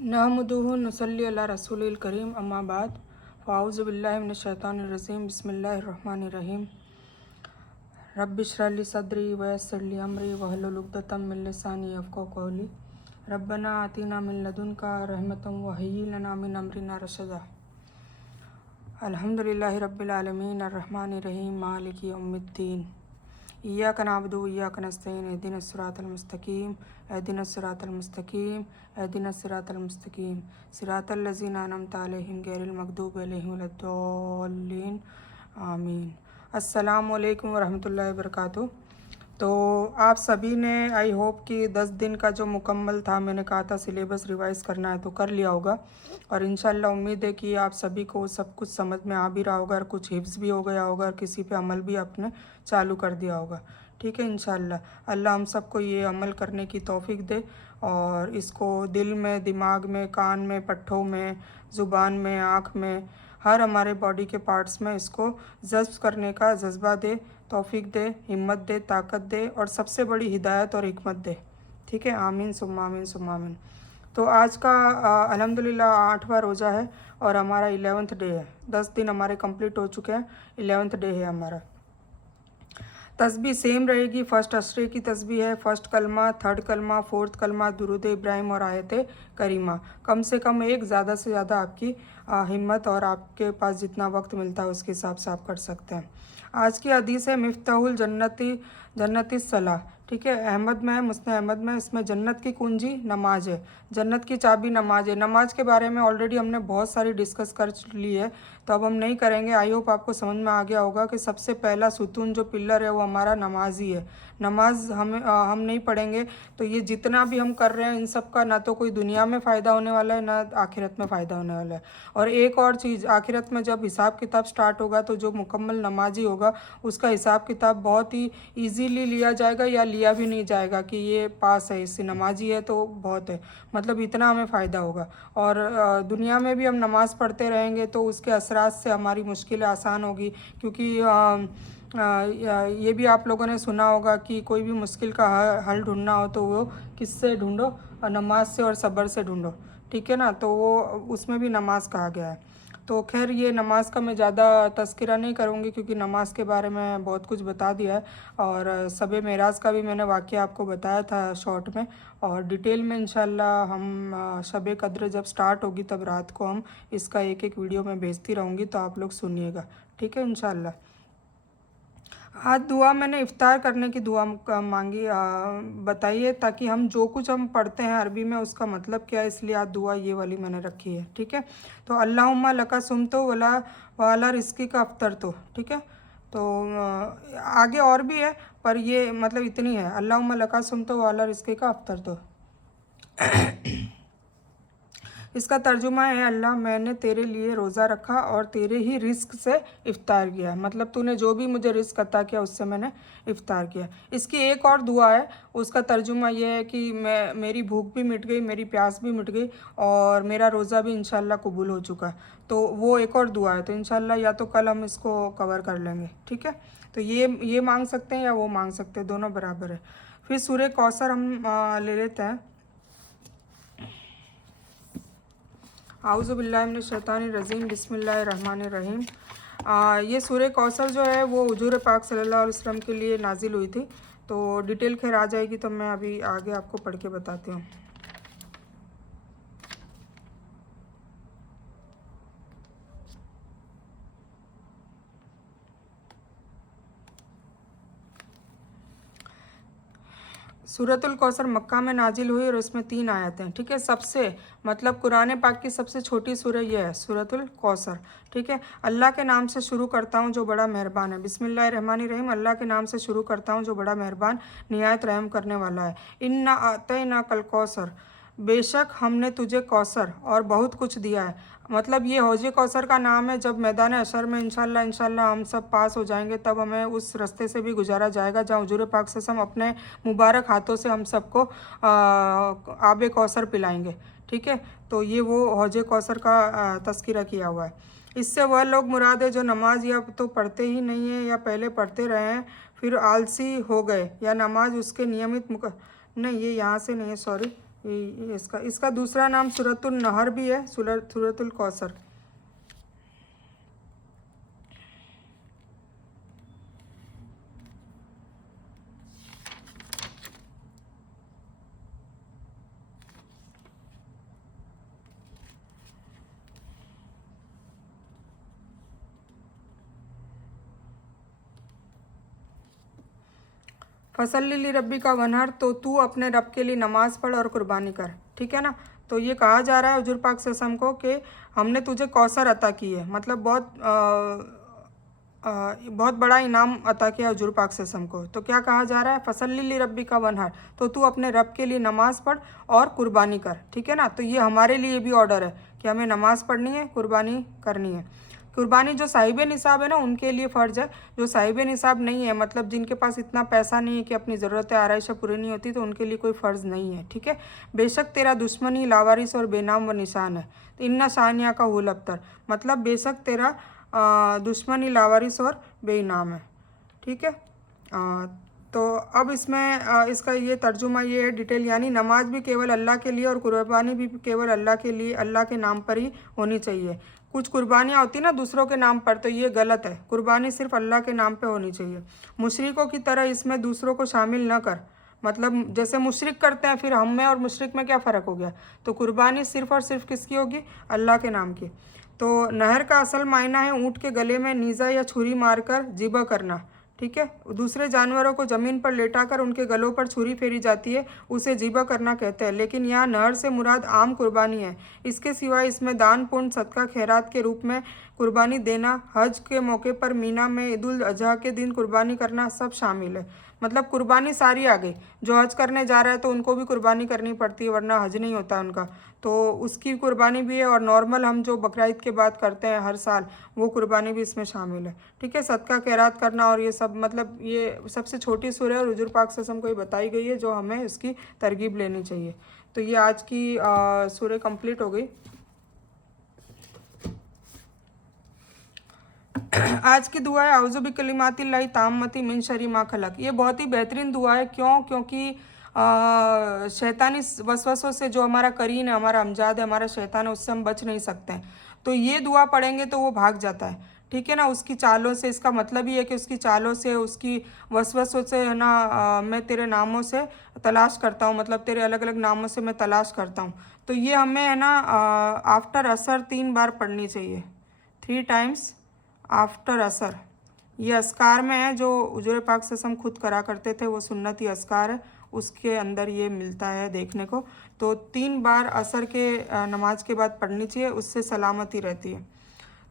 नहमदुहु नसल्ली अला रसूलिल करीम अम्मा बाद फ़ाऊज़ु बिल्लाहि मिनश शैतानिर रजीम बिस्मिल्लाहिर रहमानिर रहीम रब्बि इश्रह ली सदरी व यस्सिर ली अमरी वहलुल उक़दतम मिन लिसानी यफ़क़हू क़ौली रब्बना आतिना मिन लदुनका रहमतम व हय्यि लना मिन अमरिना रशदा अल्हम्दुलिल्लाहि रब्बिल आलमीन अर्रहमानिर रहीम मालिकि यौमिद्दीन इय्याक नअबुदु व इय्याक नस्तईन इहदिनस सिरातल मुस्तकीम इहदिनस सिरातल मुस्तकीम इहदिनस सिरातल मुस्तकीम सिरातल लज़ीना अनअमता अलैहिम गैरिल मग़दूबि अलैहिम वलद्दौल्लीन आमीन। अस्सलामु अलैकुम वरहमतुल्लाहि वबरकातुहू। तो आप सभी ने आई होप कि 10 दिन का जो मुकम्मल था, मैंने कहा था सिलेबस रिवाइज़ करना है तो कर लिया होगा और इंशाल्लाह उम्मीद है कि आप सभी को सब कुछ समझ में आ भी रहा होगा और कुछ हिफ्ज़ भी हो गया होगा और किसी पे अमल भी आपने चालू कर दिया होगा। ठीक है, इंशाल्लाह अल्लाह हम सबको ये अमल करने की तौफ़ीक दे और इसको दिल में, दिमाग में, कान में, पट्ठों में, ज़ुबान में, आँख में, हर हमारे बॉडी के पार्ट्स में इसको जज्ब करने का जज्बा दे, तौफीक दे, हिम्मत दे, ताकत दे और सबसे बड़ी हिदायत और हिकमत दे। ठीक है, आमीन सुम्मा आमीन सुम्मा आमीन। तो आज का अल्हम्दुलिल्लाह 8वां रोज़ा है और हमारा 11th डे है। 10 दिन हमारे कंप्लीट हो चुके हैं, 11th डे है हमारा। तस्बीह सेम रहेगी, फर्स्ट अशरे की तस्बीह है, फर्स्ट कलमा, थर्ड कलमा, फोर्थ कलमा, दुरूद इब्राहिम और आयत करीमा। कम से कम एक, ज़्यादा से ज़्यादा आपकी हिम्मत और आपके पास जितना वक्त मिलता है उसके हिसाब से आप कर सकते हैं। आज की हदीस है मिफ्ताहुल जन्नती सलाह। ठीक है, अहमद में है, मुस्नद अहमद में। इसमें जन्नत की कुंजी नमाज है, जन्नत की चाबी नमाज है। नमाज के बारे में ऑलरेडी हमने बहुत सारी डिस्कस कर ली है तो अब हम नहीं करेंगे। आई होप आपको समझ में आ गया होगा कि सबसे पहला सुतून जो पिलर है वो हमारा नमाज ही है। नमाज हम नहीं पढ़ेंगे तो ये जितना भी हम कर रहे हैं इन सब का ना तो कोई दुनिया में फ़ायदा होने वाला है ना आखिरत में फ़ायदा होने वाला है। और एक और चीज़, आखिरत में जब हिसाब किताब स्टार्ट होगा तो जो मुकम्मल नमाजी होगा उसका हिसाब किताब बहुत ही ईजीली लिया जाएगा या लिया भी नहीं जाएगा कि ये पास है, इससे नमाजी है तो बहुत है, मतलब इतना हमें फ़ायदा होगा। और दुनिया में भी हम नमाज़ पढ़ते रहेंगे तो उसके असरात से हमारी मुश्किलें आसान होगी, क्योंकि ये भी आप लोगों ने सुना होगा कि कोई भी मुश्किल का हल ढूंढना हो तो वो किससे ढूंढो, नमाज से और सब्र से ढूंढो। ठीक है ना, तो वो उसमें भी नमाज कहा गया है। तो खैर ये नमाज का मैं ज़्यादा तज़किरा नहीं करूँगी क्योंकि नमाज के बारे में बहुत कुछ बता दिया है और शब मेराज का भी मैंने वाक़या आपको बताया था शॉर्ट में, और डिटेल में इंशाल्लाह हम शब कद्र जब स्टार्ट होगी तब रात को हम इसका एक एक वीडियो में भेजती रहूँगी तो आप लोग सुनिएगा। ठीक है इंशाल्लाह। आज दुआ मैंने इफ्तार करने की दुआ मांगी, बताइए ताकि हम जो कुछ हम पढ़ते हैं अरबी में उसका मतलब क्या है, इसलिए आज दुआ ये वाली मैंने रखी है। ठीक है, तो अल्लाहुम्मा लका सुमतो वला वाला रिस्की का अफ्तर तो। ठीक है, तो आगे और भी है पर ये मतलब इतनी है, अल्लाहुम्मा लका सुमतो वाला रिस्की का अफ्तर तो। इसका तर्जुमा है, अल्लाह मैंने तेरे लिए रोज़ा रखा और तेरे ही रिस्क से इफ़्तार किया, मतलब तूने जो भी मुझे रिस्क अता किया उससे मैंने इफ़्तार किया। इसकी एक और दुआ है, उसका तर्जुमा ये है कि मेरी भूख भी मिट गई, मेरी प्यास भी मिट गई और मेरा रोज़ा भी इंशाल्लाह कबूल हो चुका। तो वो एक और दुआ है, तो इंशाल्लाह या तो कल हम इसको कवर कर लेंगे। ठीक है, तो ये मांग सकते हैं या वो मांग सकते हैं, दोनों बराबर है। फिर सूरह कौसर हम ले लेते हैं। आऊज़ु बिल्लाहि मिनश शैतानिर रजीम बिस्मिल्लाहिर रहमानिर रहीम। ये सूरह कौसर जो है वो हुजूर पाक सल्लल्लाहु अलैहि वसल्लम के लिए नाजिल हुई थी, तो डिटेल खैर आ जाएगी तो मैं अभी आगे आपको पढ़ के बताती हूँ। सूरतुल कौसर मक्का में नाजिल हुई और इसमें 3 आयतें हैं। ठीक है, सबसे मतलब कुरान पाक की सबसे छोटी सूरह यह है सूरतुल कौसर। ठीक है, अल्लाह के नाम से शुरू करता हूँ जो बड़ा मेहरबान है। बिस्मिल्लाहिर्रहमानिर्रहीम, अल्लाह के नाम से शुरू करता हूँ जो बड़ा मेहरबान निहायत रहम करने वाला है। इन्ना आतैना कल कौसर, बेशक हमने तुझे कौसर और बहुत कुछ दिया है। मतलब ये हौज़े कौसर का नाम है। जब मैदान अशर में इंशाल्लाह हम सब पास हो जाएंगे तब हमें उस रास्ते से भी गुजारा जाएगा जहाँ हुजूर पाक सल्लल्लाहु अलैहि वसल्लम अपने मुबारक हाथों से हम सबको आब कौसर पिलाएंगे। ठीक है, तो ये वो हौज़े कौसर का तज़किरा किया हुआ है। इससे वह लोग मुराद है जो नमाज या तो पढ़ते ही नहीं है या पहले पढ़ते रहे हैं फिर आलसी हो गए या नमाज उसके नियमित नहीं, ये यहाँ से नहीं है, सॉरी, ये इसका दूसरा नाम सूरतुल नहर भी है, सूरतुल कौसर। फसल्ली रब्बी का वनहर, तो तू अपने रब के लिए नमाज पढ़ और कुर्बानी कर, ठीक है ना। तो ये कहा जा रहा है हुजूर पाक सल्लल्लाहु अलैहि वसल्लम को कि हमने तुझे कौसर अता की है, मतलब बहुत बड़ा इनाम अता किया हुजूर पाक सल्लल्लाहु अलैहि वसल्लम को। तो क्या कहा जा रहा है, फसल्ली रब्बी का वनहर, तो तू अपने रब के लिए नमाज पढ़ और कुर्बानी कर, ठीक है ना। तो ये हमारे लिए भी ऑर्डर है कि हमें नमाज पढ़नी है, कुर्बानी करनी है। कुर्बानी जो साहिब निसाब है ना उनके लिए फ़र्ज़ है, जो साहिब निसाब नहीं है, मतलब जिनके पास इतना पैसा नहीं है कि अपनी ज़रूरतें आराइशें पूरी नहीं होती, तो उनके लिए कोई फ़र्ज़ नहीं है, ठीक है। बेशक तेरा दुश्मन ही लावारिस और बेनाम व निशान है, तो इन्ना शानिया का हुल अबतर, मतलब बेशक तेरा दुश्मन ही लावारिस और बेनाम है, ठीक है। तो अब इसमें इसका ये तर्जुमा ये है डिटेल, यानी नमाज भी केवल अल्लाह के लिए और कुर्बानी भी केवल अल्लाह के लिए, अल्लाह के नाम पर ही होनी चाहिए। कुछ कुर्बानियाँ होती ना दूसरों के नाम पर, तो ये गलत है, कुर्बानी सिर्फ अल्लाह के नाम पे होनी चाहिए। मुशरिकों की तरह इसमें दूसरों को शामिल न कर, मतलब जैसे मुशरिक करते हैं, फिर हम में और मुशरिक में क्या फ़र्क हो गया। तो कुर्बानी सिर्फ़ और सिर्फ किसकी होगी, अल्लाह के नाम की। तो नहर का असल मायना है ऊँट के गले में नीज़ा या छुरी मारकर ज़िबह करना, ठीक है। दूसरे जानवरों को ज़मीन पर लेटाकर उनके गलों पर छुरी फेरी जाती है, उसे ज़िबह करना कहते हैं। लेकिन यहाँ नहर से मुराद आम कुर्बानी है। इसके सिवाय इसमें दान पुण्य सदका खैरात के रूप में कुर्बानी देना, हज के मौके पर मीना में ईद उल अजहा के दिन कुर्बानी करना सब शामिल है। मतलब कुर्बानी सारी आ गई। जो हज करने जा रहा है तो उनको भी कुर्बानी करनी पड़ती है, वरना हज नहीं होता उनका, तो उसकी कुर्बानी भी है। और नॉर्मल हम जो बकरा ईद के बाद करते हैं हर साल, वो कुर्बानी भी इसमें शामिल है, ठीक है। सदका खैरात करना और ये सब, मतलब ये सबसे छोटी सूरह है और हुजूर पाक सल्लल्लाहु अलैहि वसल्लम को ये बताई गई है, जो हमें इसकी तरगीब लेनी चाहिए। तो ये आज की सूरह कंप्लीट हो गई। आज की दुआ है औज़ु बिकलिमातिल्लाहि ताम्मति मिन शर्रि मा खलक। ये बहुत ही बेहतरीन दुआ है, क्यों? क्योंकि शैतानी वसवसों से, जो हमारा करीन है, हमारा अमजाद है, हमारा शैतान है, उससे हम बच नहीं सकते हैं। तो ये दुआ पढ़ेंगे तो वो भाग जाता है, ठीक है ना, उसकी चालों से। इसका मतलब ये है कि उसकी चालों से, उसकी वसवसों से, है ना, मैं तेरे नामों से तलाश करता हूँ, मतलब तेरे अलग अलग नामों से मैं तलाश करता हूँ। तो ये हमें, है ना, आफ्टर असर 3 बार पढ़नी चाहिए, 3 टाइम्स आफ्टर असर। ये अस्कार में है, जो हुजूर पाक से हम खुद करा करते थे, वो सुन्नती अस्कार है, उसके अंदर ये मिलता है देखने को। तो 3 बार असर के नमाज के बाद पढ़नी चाहिए, उससे सलामती रहती है।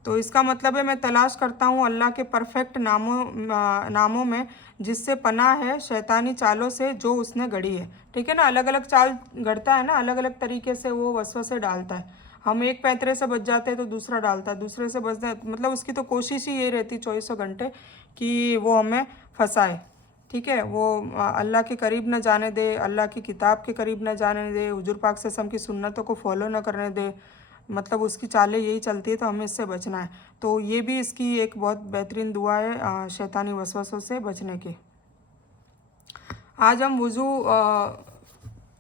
तो इसका मतलब है मैं तलाश करता हूँ अल्लाह के परफेक्ट नामों में, जिससे पनाह है शैतानी चालों से जो उसने गढ़ी है, ठीक है ना। अलग अलग चाल गढ़ता है ना, अलग अलग तरीके से वो वसवसे डालता है। हम एक पैंतरे से बच जाते हैं तो दूसरा डालता है, दूसरे से बचते, मतलब उसकी तो कोशिश ही ये रहती 24 घंटे कि वो हमें फंसाए, ठीक है। वो अल्लाह के करीब न जाने दे, अल्लाह की किताब के करीब न जाने दे, हुजूर पाक से हम की सुन्नतों को फॉलो न करने दे, मतलब उसकी चालें यही चलती है। तो हमें इससे बचना है। तो ये भी इसकी एक बहुत बेहतरीन दुआ है शैतानी वसवसों से बचने की। आज हम वज़ू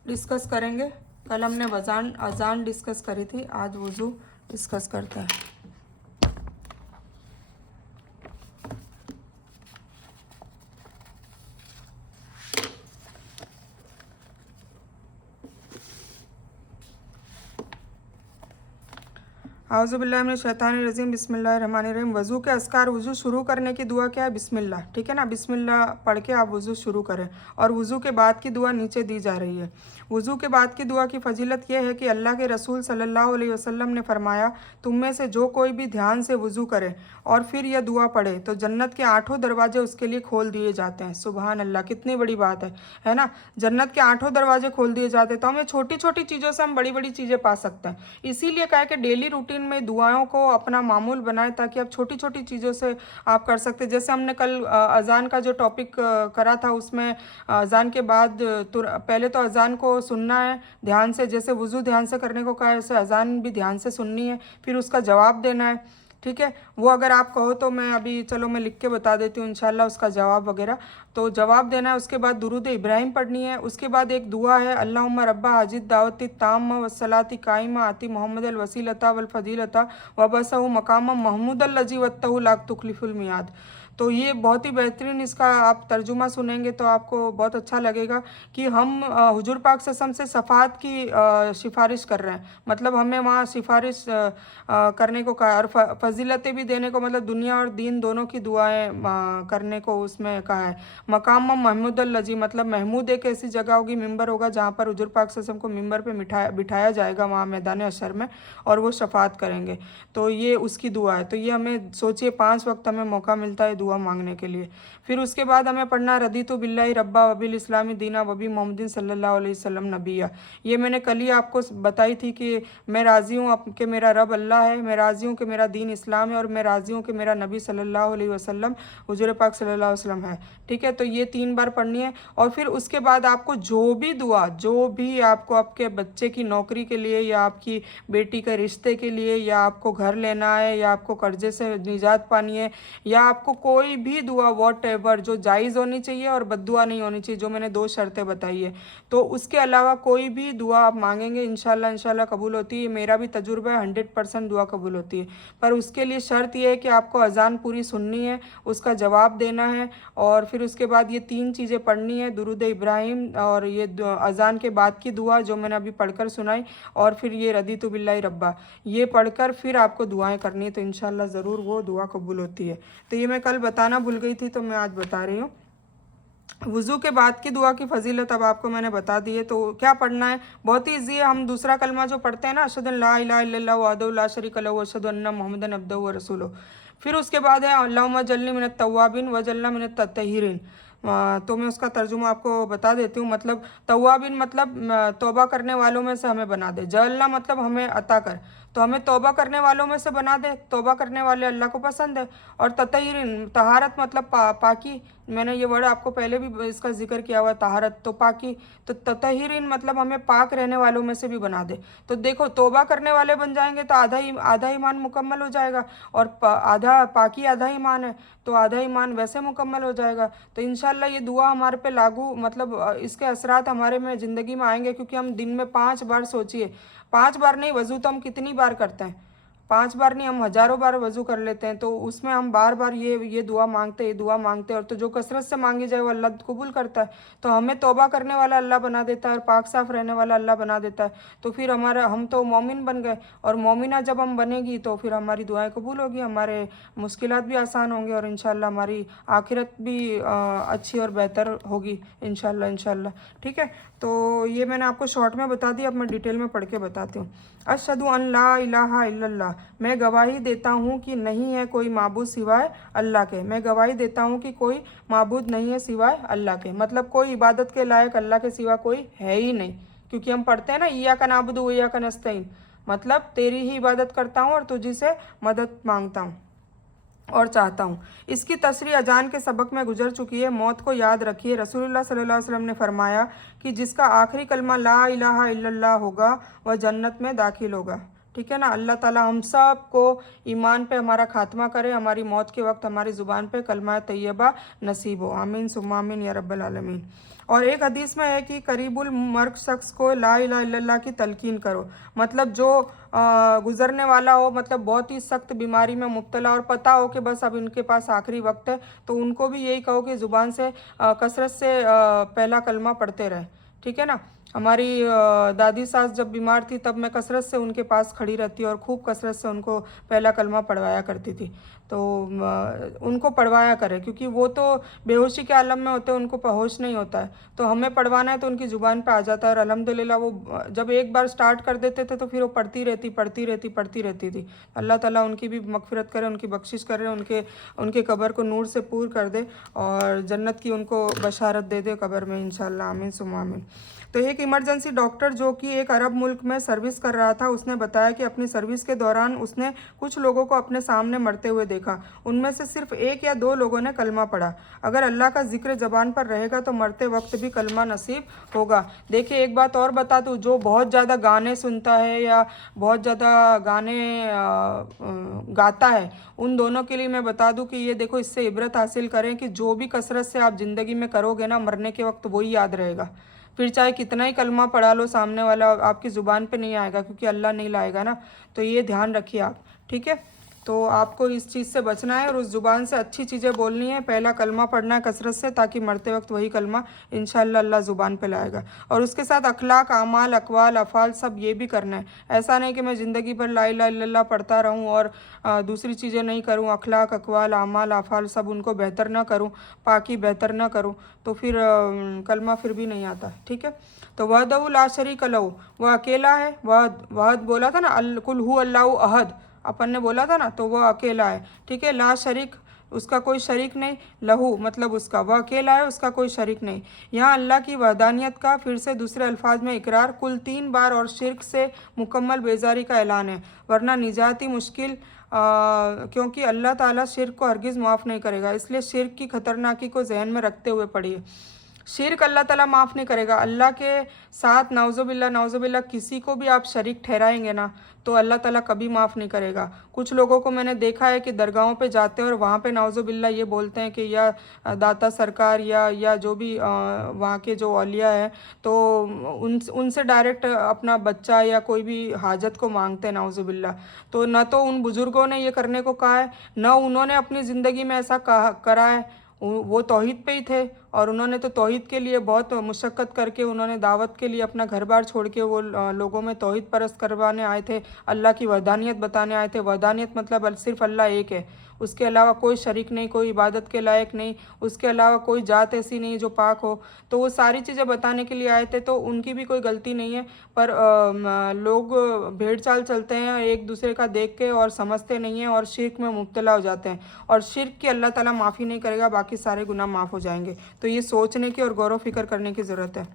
डिस्कस करेंगे। कल हमने अजान डिस्कस करी थी, आज वज़ू डिस्कस करते हैं। आउज़ुबिल्लाहिमिनश्शैतानिर्रजीम, बिस्मिल्लाहिर्रहमानिर्रहीम। वज़ू के अस्कार, वज़ू शुरू करने की दुआ क्या है? बिस्मिल्लाह, ठीक है ना। बिस्मिल्लाह पढ़ के आप वज़ू शुरू करें। और वज़ू के बाद की दुआ नीचे दी जा रही है। वज़ू के बाद की दुआ की फजीलत यह है कि अल्लाह के रसूल सल्लल्लाहु अलैहि वसल्लम ने फरमाया, तुम में से जो कोई भी ध्यान से वज़ू करे और फिर यह दुआ पढ़े तो जन्नत के 8 दरवाजे उसके लिए खोल दिए जाते हैं। सुबहान अल्लाह, कितनी बड़ी बात है ना। जन्नत के 8 दरवाजे खोल दिए जाते हैं। तो हमें छोटी छोटी चीज़ों से हम बड़ी बड़ी चीज़ें पा सकते हैं। इसीलिए कहा कि डेली रूटीन में दुआओं को अपना मामूल बनाएं, ताकि आप छोटी छोटी चीज़ों से आप कर सकते। जैसे हमने कल अजान का जो टॉपिक करा था, उसमें अजान के बाद पहले तो अजान को सुनना है ध्यान से, जैसे वज़ू ध्यान से करने को कहा है, ऐसे अजान भी ध्यान से सुननी है, फिर उसका जवाब देना है, ठीक है। वो अगर आप कहो तो मैं अभी चलो मैं लिख के बता देती हूँ इंशाल्लाह उसका जवाब वगैरह। तो जवाब देना है, उसके बाद दुरूद इब्राहिम पढ़नी है, उसके बाद एक दुआ है, अल्लाहुम्मा रब्बा हाजिद दावती ताम्मा वस्सलाती काइमा आती मोहम्मद अल वसीलता वल फजीलता वबसहु मकाम महमूद अल्लजी वत्तहु लाक तुखलिफुल मियाद। तो ये बहुत ही बेहतरीन, इसका आप तर्जुमा सुनेंगे तो आपको बहुत अच्छा लगेगा कि हम हुजूर पाक सल्लल्लाहु अलैहि वसल्लम से शफात की सिफारिश कर रहे हैं। मतलब हमें वहाँ सिफारिश करने को कहा, और फजीलतें भी देने को, मतलब दुनिया और दीन दोनों की दुआएं करने को उसमें कहा है। मकाम महमूद लजी, मतलब महमूद एक ऐसी जगह होगी, मिंबर होगा जहाँ पर हुजूर पाक सल्लल्लाहु अलैहि वसल्लम को मिंबर पे बिठाया जाएगा वहाँ मैदान हशर में, और वो शफात करेंगे। तो ये उसकी दुआ है। तो ये हमें सोचिए 5 वक्त हमें मौका मिलता है दुआ मांगने के लिए। फिर उसके बाद हमें पढ़ना रदीतु बिल्लाहि रब्बा वबिल इस्लामी दीना वबी मोहम्मदिन सल्लल्लाहु अलैहि वसल्लम नबिया। ये मैंने कल ही आपको बताई थी कि मैं राज़ी हूँ कि मेरा रब अल्लाह है, मैं राज़ी हूँ कि मेरा दीन इस्लाम है, और मैं राज़ी हूँ कि मेरा नबी सल्लल्लाहु अलैहि वसल्लम हुजूर पाक सल्लल्लाहु अलैहि वसल्लम है। ठीक है। तो ये 3 बार पढ़नी है। और फिर उसके बाद आपको जो भी दुआ, जो भी आपको आपके बच्चे की नौकरी के लिए, या आपकी बेटी के रिश्ते के लिए, या आपको घर लेना है, या आपको कर्जे से निजात पानी है, या आपको कोई भी दुआ वॉट एवर जो जायज़ होनी चाहिए और बद्दुआ नहीं होनी चाहिए, जो मैंने 2 शर्तें बताई है, तो उसके अलावा कोई भी दुआ आप मांगेंगे इंशाल्लाह इंशाल्लाह कबूल होती है। मेरा भी तजुर्बा है, 100% दुआ कबूल होती है। पर उसके लिए शर्त यह है कि आपको अजान पूरी सुननी है, उसका जवाब देना है, और फिर उसके बाद ये 3 चीज़ें पढ़नी है, दुरूद इब्राहिम, और ये अजान के बाद की दुआ जो मैंने अभी पढ़कर सुनाई, और फिर ये रदीतु बिल्लाहि रब्बा, ये पढ़कर फिर आपको दुआएं करनी है। तो इंशाल्लाह ज़रूर वो दुआ कबूल होती है। तो ये मैं कल बताना भूल गई थी, तो मैं आज बता रही हूँ। वज़ू के बाद की दुआ की फजीलत अब आपको मैंने बता दी है। तो क्या पढ़ना है, बहुत ही ईजी है। हम दूसरा कलमा जो पढ़ते हैं ना, अशहदु अल्ला इलाहा इल्लल्लाह वहदहु ला शरीका लहू व अशहदु अन्ना मुहम्मदन अब्दुहु व रसूलुहु। फिर उसके बाद है अल्लाहुम्मा जल्लनी मिनत तव्वाबिन व जल्लना मिनत तत्तहिरीन। तो मैं उसका तर्जुमा आपको बता देती हूँ। मतलब तव्वाबिन मतलब तौबा करने वालों में से हमें बना दे, जल्ला मतलब हमें अता कर, तो हमें तौबा करने वालों में से बना दे, तौबा करने वाले अल्लाह को पसंद है। और ततहीरिन तहारत मतलब पाकी, मैंने ये वर्ड आपको पहले भी इसका जिक्र किया हुआ है, तहारत तो पाकी। तो ततहीरिन मतलब हमें पाक रहने वालों में से भी बना दे। तो देखो तौबा करने वाले बन जाएंगे तो आधा ईमान मुकम्मल हो जाएगा, और आधा पाकी आधा ईमान है, तो आधा ईमान वैसे मुकम्मल हो जाएगा। तो इंशाल्लाह ये दुआ हमारे पे लागू, मतलब इसके असरात हमारे में ज़िंदगी में आएंगे, क्योंकि हम दिन में 5 बार, सोचिए 5 बार नहीं, वज़ू तो हम कितनी बार करते हैं, 5 बार नहीं हम हज़ारों बार वज़ू कर लेते हैं। तो उसमें हम बार बार ये दुआ मांगते हैं, ये दुआ मांगते हैं, और तो जो कसरत से मांगी जाए वो अल्लाह कबूल करता है। तो हमें तौबा करने वाला अल्लाह बना देता है, और पाक साफ रहने वाला अल्लाह बना देता है। तो फिर हम तो मोमिन बन गए, और मोमिना जब हम बनेगी तो फिर हमारी दुआएं कबूल होगी, हमारे मुश्किलात भी आसान होंगे, और इंशाल्लाह हमारी आखिरत भी अच्छी और बेहतर होगी इंशाल्लाह इंशाल्लाह। ठीक है। तो ये मैंने आपको शॉर्ट में बता दिया, अब मैं डिटेल में पढ़ के बताती हूँ। अशहदु अन ला इलाहा इल्लल्लाह, मैं गवाही देता हूँ कि नहीं है कोई माबूद सिवाय अल्लाह के। मैं गवाही देता हूँ कि कोई माबूद नहीं है सिवाय अल्लाह के, मतलब कोई इबादत के लायक अल्लाह के सिवा कोई है ही नहीं। क्योंकि हम पढ़ते हैं ना, इय्याका नअबुदु व इय्याका नस्तईन, मतलब तेरी ही इबादत करता हूँ और तुझी से मदद मांगता हूँ और चाहता हूँ। इसकी तशरीह अजान के सबक में गुजर चुकी है। मौत को याद रखिए। रसूलुल्लाह सल्लल्लाहु अलैहि वसल्लम ने फरमाया कि जिसका आखिरी कलमा ला इलाहा इल्लल्लाह होगा वह जन्नत में दाखिल होगा। ठीक है ना। अल्लाह ताला हम सब को ईमान पे हमारा खात्मा करे, हमारी मौत के वक्त हमारी ज़ुबान पे कलमा तैयबा नसीब हो। आमीन सुम्मा आमीन या रब्बल आलमीन। और एक हदीस में है कि करीबुल मर्ग शख्स को ला इलाहा इल्लल्लाह की तलकीन करो, मतलब जो गुजरने वाला हो, मतलब बहुत ही सख्त बीमारी में मुब्तला, और पता हो कि बस अब इनके पास आखिरी वक्त है, तो उनको भी यही कहो कि ज़ुबान से कसरत से पहला कलमा पढ़ते रहे। ठीक है ना। हमारी दादी सास जब बीमार थी तब मैं कसरत से उनके पास खड़ी रहती और खूब कसरत से उनको पहला कलमा पढ़वाया करती थी। तो उनको पढ़वाया करें, क्योंकि वो तो बेहोशी के आलम में होते हैं, उनको होश नहीं होता है। तो हमें पढ़वाना है तो उनकी ज़ुबान पे आ जाता है, और अल्हम्दुलिल्लाह वो जब एक बार स्टार्ट कर देते थे तो फिर वो पढ़ती रहती थी। अल्लाह ताला उनकी भी मगफिरत करे, उनकी बख्शिश करे, उनके कब्र को नूर से पूर कर दे, और जन्नत की उनको बशारत दे दे कब्र में इंशाल्लाह। आमीन सुम्मा आमीन। तो एक इमरजेंसी डॉक्टर जो कि एक अरब मुल्क में सर्विस कर रहा था, उसने बताया कि अपनी सर्विस के दौरान उसने कुछ लोगों को अपने सामने मरते हुए देखा। उनमें से सिर्फ 1 या 2 लोगों ने कलमा पढ़ा। अगर अल्लाह का जिक्र ज़बान पर रहेगा तो मरते वक्त भी कलमा नसीब होगा। देखिए एक बात और बता दूँ, जो बहुत ज़्यादा गाने सुनता है या बहुत ज़्यादा गाने गाता है, उन दोनों के लिए मैं बता दूं कि ये देखो, इससे इबरत हासिल करें कि जो भी कसरत से आप ज़िंदगी में करोगे ना, मरने के वक्त वही याद रहेगा। फिर चाहे कितना ही कलमा पढ़ा लो, सामने वाला आपकी ज़ुबान पे नहीं आएगा, क्योंकि अल्लाह नहीं लाएगा ना। तो ये ध्यान रखिए आप, ठीक है। तो आपको इस चीज़ से बचना है और उस ज़ुबान से अच्छी चीज़ें बोलनी है। पहला कलमा पढ़ना है कसरत से, ताकि मरते वक्त वही कलमा इंशाअल्लाह अल्लाह ज़ुबान पे लाएगा। और उसके साथ अखलाक, आमाल, अकवाल, अफ़ाल सब ये भी करना है। ऐसा नहीं कि मैं ज़िंदगी भर ला इलाहा इल्लल्लाह पढ़ता रहूँ और दूसरी चीज़ें नहीं करूँ, अखलाक, अकवाल, आमाल, अफ़ाल सब उनको बेहतर ना करूँ, पाकी बेहतर ना करूँ, तो फिर कलमा फिर भी नहीं आता, ठीक है। तो वहदहू ला शरीक लहू, वह अकेला है। वहद बोला था ना, कुल हु अल्लाहु अहद अपन ने बोला था ना, तो वह अकेला है, ठीक है। ला शरीक, उसका कोई शरीक नहीं। लहू मतलब उसका, वह अकेला है, उसका कोई शरीक नहीं। यहाँ अल्लाह की वहदानियत का फिर से दूसरे अल्फाज में इकरार कुल 3 बार और शिर्क से मुकम्मल बेजारी का ऐलान है, वरना निजाती मुश्किल, क्योंकि अल्लाह ताला शिर्क को हरगिज़ माफ़ नहीं करेगा। इसलिए शिर्क की खतरनाकी को जहन में रखते हुए पढ़िए। शिर्क अल्लाह ताला माफ़ नहीं करेगा। अल्लाह के साथ नाउज़ुबिल्लाह किसी को भी आप शरीक ठहराएंगे ना, तो अल्लाह ताला कभी माफ़ नहीं करेगा। कुछ लोगों को मैंने देखा है कि दरगाहों पे जाते हैं और वहाँ पे नाउज़ुबिल्लाह ये बोलते हैं कि या दाता सरकार या जो भी वहाँ के जो औलिया है, तो उनसे डायरेक्ट अपना बच्चा या कोई भी हाजत को मांगते हैं नाउज़ुबिल्लाह। तो न तो उन बुज़ुर्गों ने ये करने को कहा है, न उन्होंने अपनी ज़िंदगी में ऐसा करा है। वो तौहीद पे ही थे और उन्होंने तो तौहीद के लिए बहुत मुशक्क़त करके, उन्होंने दावत के लिए अपना घर बार छोड़ के वो लोगों में तौहीद परस्त करवाने आए थे, अल्लाह की वहदानियत बताने आए थे। वहदानियत मतलब सिर्फ अल्लाह एक है, उसके अलावा कोई शरीक नहीं, कोई इबादत के लायक नहीं, उसके अलावा कोई जात ऐसी नहीं जो पाक हो। तो वो सारी चीज़ें बताने के लिए आए थे, तो उनकी भी कोई गलती नहीं है। पर लोग भेड़ चाल चलते हैं एक दूसरे का देख के और समझते नहीं हैं और शिर्क में मुब्तला हो जाते हैं। और शिर्क की अल्लाह ताला माफ़ी नहीं करेगा, बाकी सारे गुनाह माफ़ हो जाएंगे। तो ये सोचने की और गौर व फिक्र करने की ज़रूरत है।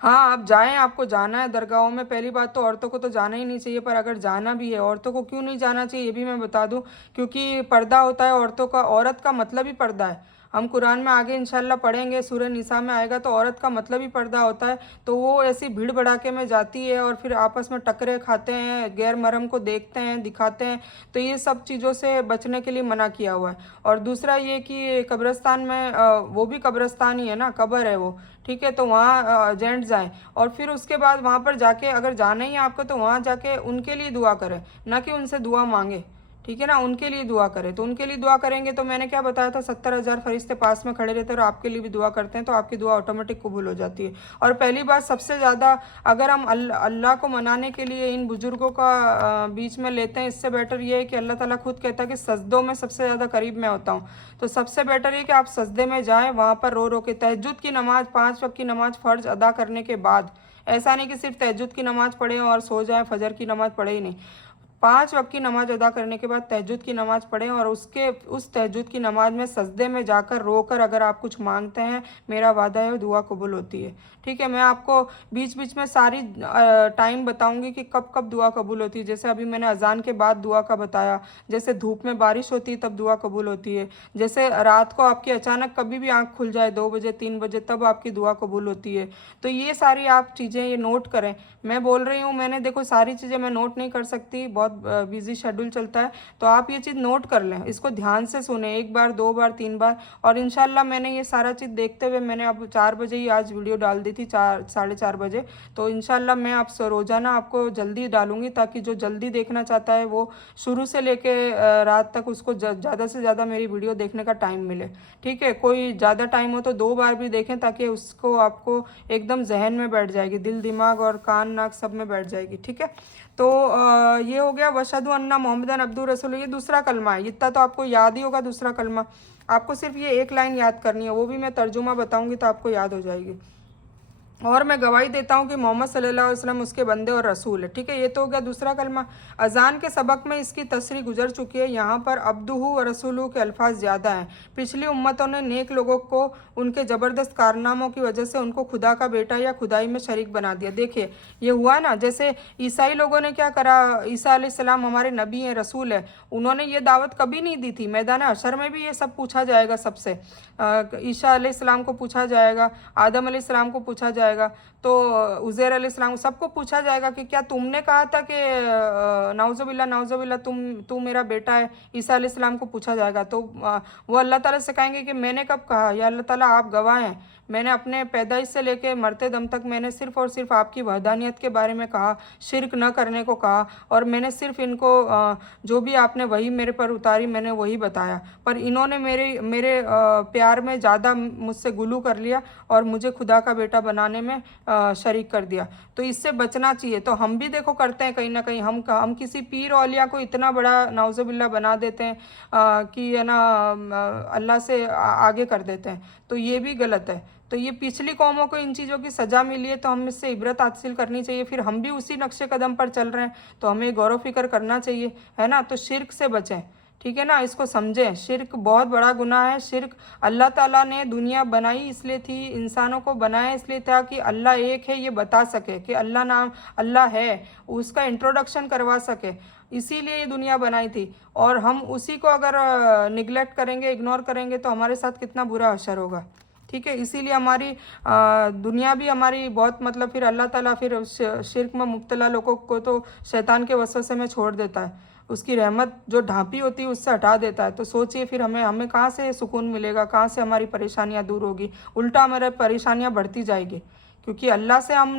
हाँ, आप जाएं, आपको जाना है दरगाहों में। पहली बात तो औरतों को तो जाना ही नहीं चाहिए, पर अगर जाना भी है, औरतों को क्यों नहीं जाना चाहिए ये भी मैं बता दूं, क्योंकि पर्दा होता है औरतों का। औरत का मतलब ही पर्दा है। हम कुरान में आगे इंशाल्लाह पढ़ेंगे, सूरह निसा में आएगा, तो औरत का मतलब ही पर्दा होता है। तो वो ऐसी भीड़ भड़ाके में जाती है और फिर आपस में टकरे खाते हैं, गैर महरम को देखते हैं, दिखाते हैं। तो ये सब चीज़ों से बचने के लिए मना किया हुआ है। और दूसरा ये कि कब्रिस्तान में, वो भी कब्रिस्तान ही है ना, कब्र है वो, ठीक है। तो वहाँ जेंट्स जाएँ और फिर उसके बाद वहाँ पर जाके, अगर जाना ही है आपको, तो वहाँ जाके उनके लिए दुआ करें, ना कि उनसे दुआ मांगे, ठीक है ना। उनके लिए दुआ करें, तो उनके लिए दुआ करेंगे तो मैंने क्या बताया था, 70,000 फरिश्ते पास में खड़े रहते हैं और आपके लिए भी दुआ करते हैं, तो आपकी दुआ ऑटोमेटिक कबूल हो जाती है। और पहली बात, सबसे ज़्यादा अगर हम अल्लाह को मनाने के लिए इन बुज़ुर्गों का बीच में लेते हैं, इससे बेटर ये है कि अल्लाह ताला खुद कहता है कि सजदों में सबसे ज़्यादा करीब मैं होता हूँ। तो सबसे बेटर ये कि आप सजदे में जाएँ, वहाँ पर रो रो के तहज्जुद की नमाज़, 5 वक्त की नमाज़ फ़र्ज़ अदा करने के बाद, ऐसा नहीं कि सिर्फ तहज्जुद की नमाज़ पढ़ें और सो जाएं, फजर की नमाज़ पढ़े ही नहीं। 5 वक्त की नमाज़ अदा करने के बाद तहज्जुद की नमाज़ पढ़ें और उस तहज्जुद की नमाज़ में सजदे में जाकर रोकर अगर आप कुछ मांगते हैं, मेरा वादा है दुआ कबूल होती है, ठीक है। मैं आपको बीच बीच में सारी टाइम बताऊंगी कि कब कब दुआ कबूल होती है। जैसे अभी मैंने अजान के बाद दुआ का बताया, जैसे धूप में बारिश होती है तब दुआ कबूल होती है, जैसे रात को आपकी अचानक कभी भी आँख खुल जाए 2 बजे 3 बजे, तब आपकी दुआ कबूल होती है। तो ये सारी आप चीज़ें ये नोट करें। मैं बोल रही हूँ, मैंने देखो सारी चीज़ें मैं नोट नहीं कर सकती, बहुत बिजी शेड्यूल चलता है, तो आप ये चीज़ नोट कर लें, इसको ध्यान से सुने, 1 बार 2 बार 3 बार। और इंशाल्लाह मैंने ये सारा चीज़ देखते हुए, मैंने अब 4 बजे ही आज वीडियो डाल दी थी, 4 साढ़े 4 बजे। तो इंशाल्लाह मैं आप रोज़ाना आपको जल्दी डालूंगी, ताकि जो जल्दी देखना चाहता है वो शुरू से लेके रात तक उसको ज़्यादा से ज़्यादा मेरी वीडियो देखने का टाइम मिले, ठीक है। कोई ज़्यादा टाइम हो तो 2 बार भी देखें, ताकि उसको आपको एकदम जहन में बैठ जाएगी, दिल दिमाग और कान नाक सब में बैठ जाएगी, ठीक है। तो ये हो गया वशहदु अन्ना मोहम्मदन अब्दुर रसूल, ये दूसरा कलमा है। इतना तो आपको याद ही होगा दूसरा कलमा। आपको सिर्फ ये एक लाइन याद करनी है, वो भी मैं तर्जुमा बताऊंगी तो आपको याद हो जाएगी। और मैं गवाही देता हूँ कि मोहम्मद सल्लल्लाहु अलैहि वसल्लम उसके बंदे और रसूल है। ठीक है, ये तो हो गया दूसरा कलमा। अजान के सबक में इसकी तशरीह गुजर चुकी है। यहाँ पर अब्दुहु व रसूलु के अल्फाज ज़्यादा हैं। पिछली उम्मतों ने नेक लोगों को उनके ज़बरदस्त कारनामों की वजह से उनको खुदा का बेटा या खुदाई में शरीक बना दिया। देखिए ये हुआ ना, जैसे ईसाई लोगों ने क्या करा, ईसा अलैहिस्सलाम हमारे नबी हैं, रसूल है, उन्होंने ये दावत कभी नहीं दी थी। मैदान हशर में भी ये सब पूछा जाएगा सबसे। ईसा अलैहिस्सलाम को पूछा जाएगा, आदम अलैहिस्सलाम को पूछा जाएगा, तो उज़ैर अलैहिस्सलाम सबको पूछा जाएगा कि क्या तुमने कहा था कि नाउज़ुबिल्ला तू मेरा बेटा है। ईसा अलैहिस्सलाम को पूछा जाएगा, तो वो अल्लाह ताला से कहेंगे कि मैंने कब कहा, या अल्लाह ताला आप गवाह हैं, मैंने अपने पैदाइश से लेके मरते दम तक मैंने सिर्फ़ और सिर्फ आपकी वहदानियत के बारे में कहा, शिरक न करने को कहा, और मैंने सिर्फ इनको जो भी आपने वही मेरे पर उतारी मैंने वही बताया, पर इन्होंने मेरे मेरे प्यार में ज़्यादा मुझसे गुलू कर लिया और मुझे खुदा का बेटा बनाने में शरीक कर दिया। तो इससे बचना चाहिए। तो हम भी देखो करते हैं कहीं ना कहीं, हम किसी पीर औलिया को इतना बड़ा नाउज़ुबिल्ला बना देते हैं कि है ना अल्लाह से आगे कर देते हैं, तो ये भी गलत है। तो ये पिछली कौमों को इन चीज़ों की सज़ा मिली है, तो हम इससे इबरत हासिल करनी चाहिए। फिर हम भी उसी नक्शे कदम पर चल रहे हैं, तो हमें गौर फिक्र करना चाहिए, है ना। तो शिरक से बचें, ठीक है ना, इसको समझें। शिरक बहुत बड़ा गुनाह है। शिरक, अल्लाह ताला ने दुनिया बनाई इसलिए थी, इंसानों को बनाया इसलिए था कि अल्लाह एक है ये बता सके कि अल्लाह है, उसका इंट्रोडक्शन करवा सके, इसीलिए ये दुनिया बनाई थी। और हम उसी को अगर निगलेक्ट करेंगे, इग्नोर करेंगे, तो हमारे साथ कितना बुरा असर होगा। ठीक है, इसीलिए हमारी दुनिया भी हमारी बहुत मतलब फिर अल्लाह ताला फिर शिरक में मुब्तला लोगों को तो शैतान के वसवसे में छोड़ देता है, उसकी रहमत जो ढांपी होती है उससे हटा देता है। तो सोचिए फिर हमें कहाँ से सुकून मिलेगा, कहाँ से हमारी परेशानियाँ दूर होगी, उल्टा हमारी परेशानियाँ बढ़ती जाएगी। क्योंकि अल्लाह से हम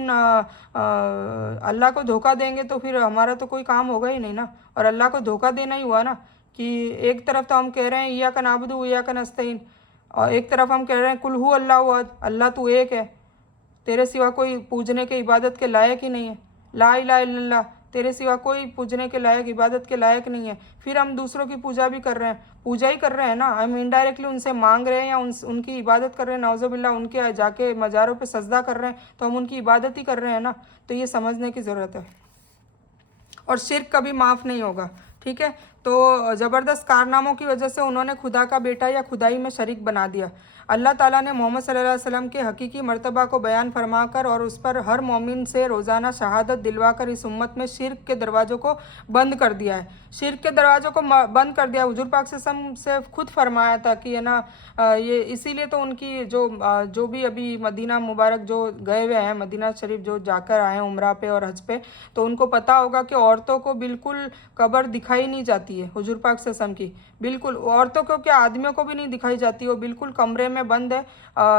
अल्लाह को धोखा देंगे तो फिर हमारा तो कोई काम होगा ही नहीं ना। और अल्लाह को धोखा देना ही हुआ ना, कि एक तरफ तो हम कह रहे हैं इय्याका नअबुदु व इय्याका नस्तईन, और एक तरफ हम कह रहे हैं कुल हु अल्लाहु अहद, अल्लाह तू एक है, तेरे सिवा कोई पूजने के इबादत के लायक ही नहीं है, ला इलाहा इल्लल्लाह, तेरे सिवा कोई पूजने के लायक, इबादत के लायक नहीं है। फिर हम दूसरों की पूजा भी कर रहे हैं, पूजा ही कर रहे हैं ना, हम इनडायरेक्टली उनसे मांग रहे हैं या उनकी इबादत कर रहे हैं, नाउज़ुबिल्लाह उनके जाके मज़ारों पे सजदा कर रहे हैं, तो हम उनकी इबादत ही कर रहे हैं ना। तो ये समझने की ज़रूरत है। और शिरक कभी माफ़ नहीं होगा। ठीक है, तो ज़बरदस्त कारनामों की वजह से उन्होंने खुदा का बेटा या खुदाई में शरीक बना दिया। अल्लाह ताला ने मोहम्मद सल्लल्लाहु अलैहि वसल्लम के हकीकी मर्तबा को बयान फरमाकर और उस पर हर मोमिन से रोज़ाना शहादत दिलवाकर इस उम्मत में शिरक के दरवाज़ों को बंद कर दिया है। शिरक के दरवाज़ों को बंद कर दिया। हुजूर पाक से खुद फरमाया था कि है ना, ये इसीलिए तो उनकी जो भी अभी मदीना मुबारक जो गए हुए हैं, मदीना शरीफ जो जाकर आए हैं उम्रा पे और हज पे, तो उनको पता होगा कि औरतों को बिल्कुल कब्र दिखाई नहीं जाती है। हुजूर पाक सल्लल्लाहु अलैहि वसल्लम की बिल्कुल, औरतों को क्या आदमियों को भी नहीं दिखाई जाती, वो बिल्कुल कमरे में बंद है,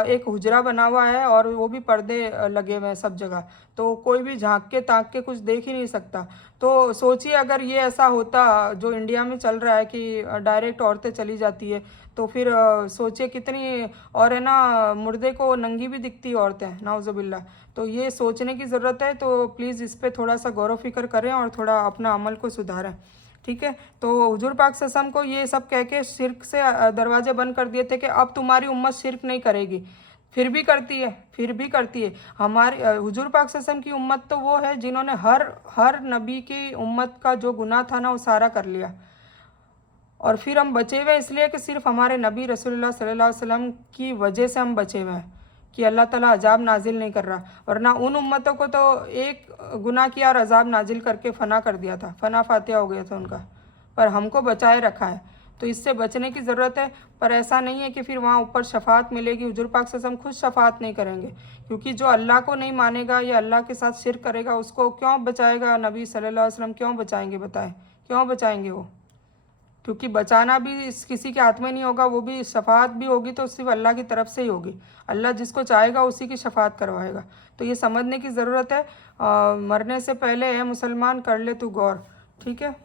एक हुजरा बना हुआ है और वो भी पर्दे लगे हुए हैं सब जगह, तो कोई भी झांक के ताक के कुछ देख ही नहीं सकता। तो सोचिए अगर ये ऐसा होता जो इंडिया में चल रहा है कि डायरेक्ट औरतें चली जाती है, तो फिर सोचिए कितनी, और है ना मुर्दे को नंगी भी दिखती औरतें, नाउज़ुबिल्लाह। तो ये सोचने की ज़रूरत है। तो प्लीज़ इस पर थोड़ा सा गौर फिक्र करें और थोड़ा अपना अमल को सुधारें। ठीक है, तो हुजूर पाक सल्लल्लाहु अलैहि वसल्लम को ये सब कह के शिरक से दरवाजे बंद कर दिए थे कि अब तुम्हारी उम्मत शिरक नहीं करेगी, फिर भी करती है, फिर भी करती है। हमारी हुजूर पाक सल्लल्लाहु अलैहि वसल्लम की उम्मत तो वो है जिन्होंने हर नबी की उम्मत का जो गुनाह था ना वो सारा कर लिया, और फिर हम बचे हुए इसलिए कि सिर्फ हमारे नबी रसूलुल्लाह सल्लल्लाहु अलैहि वसल्लम की वजह से हम बचे हुए हैं कि अल्लाह ताला अजाब नाजिल नहीं कर रहा। और ना उन उम्मतों को तो एक गुनाह किया और अजाब नाजिल करके फ़ना कर दिया था, फ़ना फातिहा हो गया था उनका, पर हमको बचाए रखा है। तो इससे बचने की ज़रूरत है। पर ऐसा नहीं है कि फिर वहाँ ऊपर शफात मिलेगी। हुजूर पाक सल्लल्लाहु अलैहि वसल्लम खुद शफात नहीं करेंगे, क्योंकि जो अल्लाह को नहीं मानेगा या अल्लाह के साथ शिरक करेगा उसको क्यों बचाएगा नबी सल्लल्लाहु अलैहि वसल्लम, क्यों बचाएंगे बताएं, क्यों बचाएंगे वो? क्योंकि बचाना भी किसी के हाथ में नहीं होगा, वो भी शफात भी होगी तो सिर्फ अल्लाह की तरफ से ही होगी। अल्लाह जिसको चाहेगा उसी की शफात करवाएगा। तो ये समझने की ज़रूरत है। मरने से पहले है मुसलमान कर ले तू गौर। ठीक है,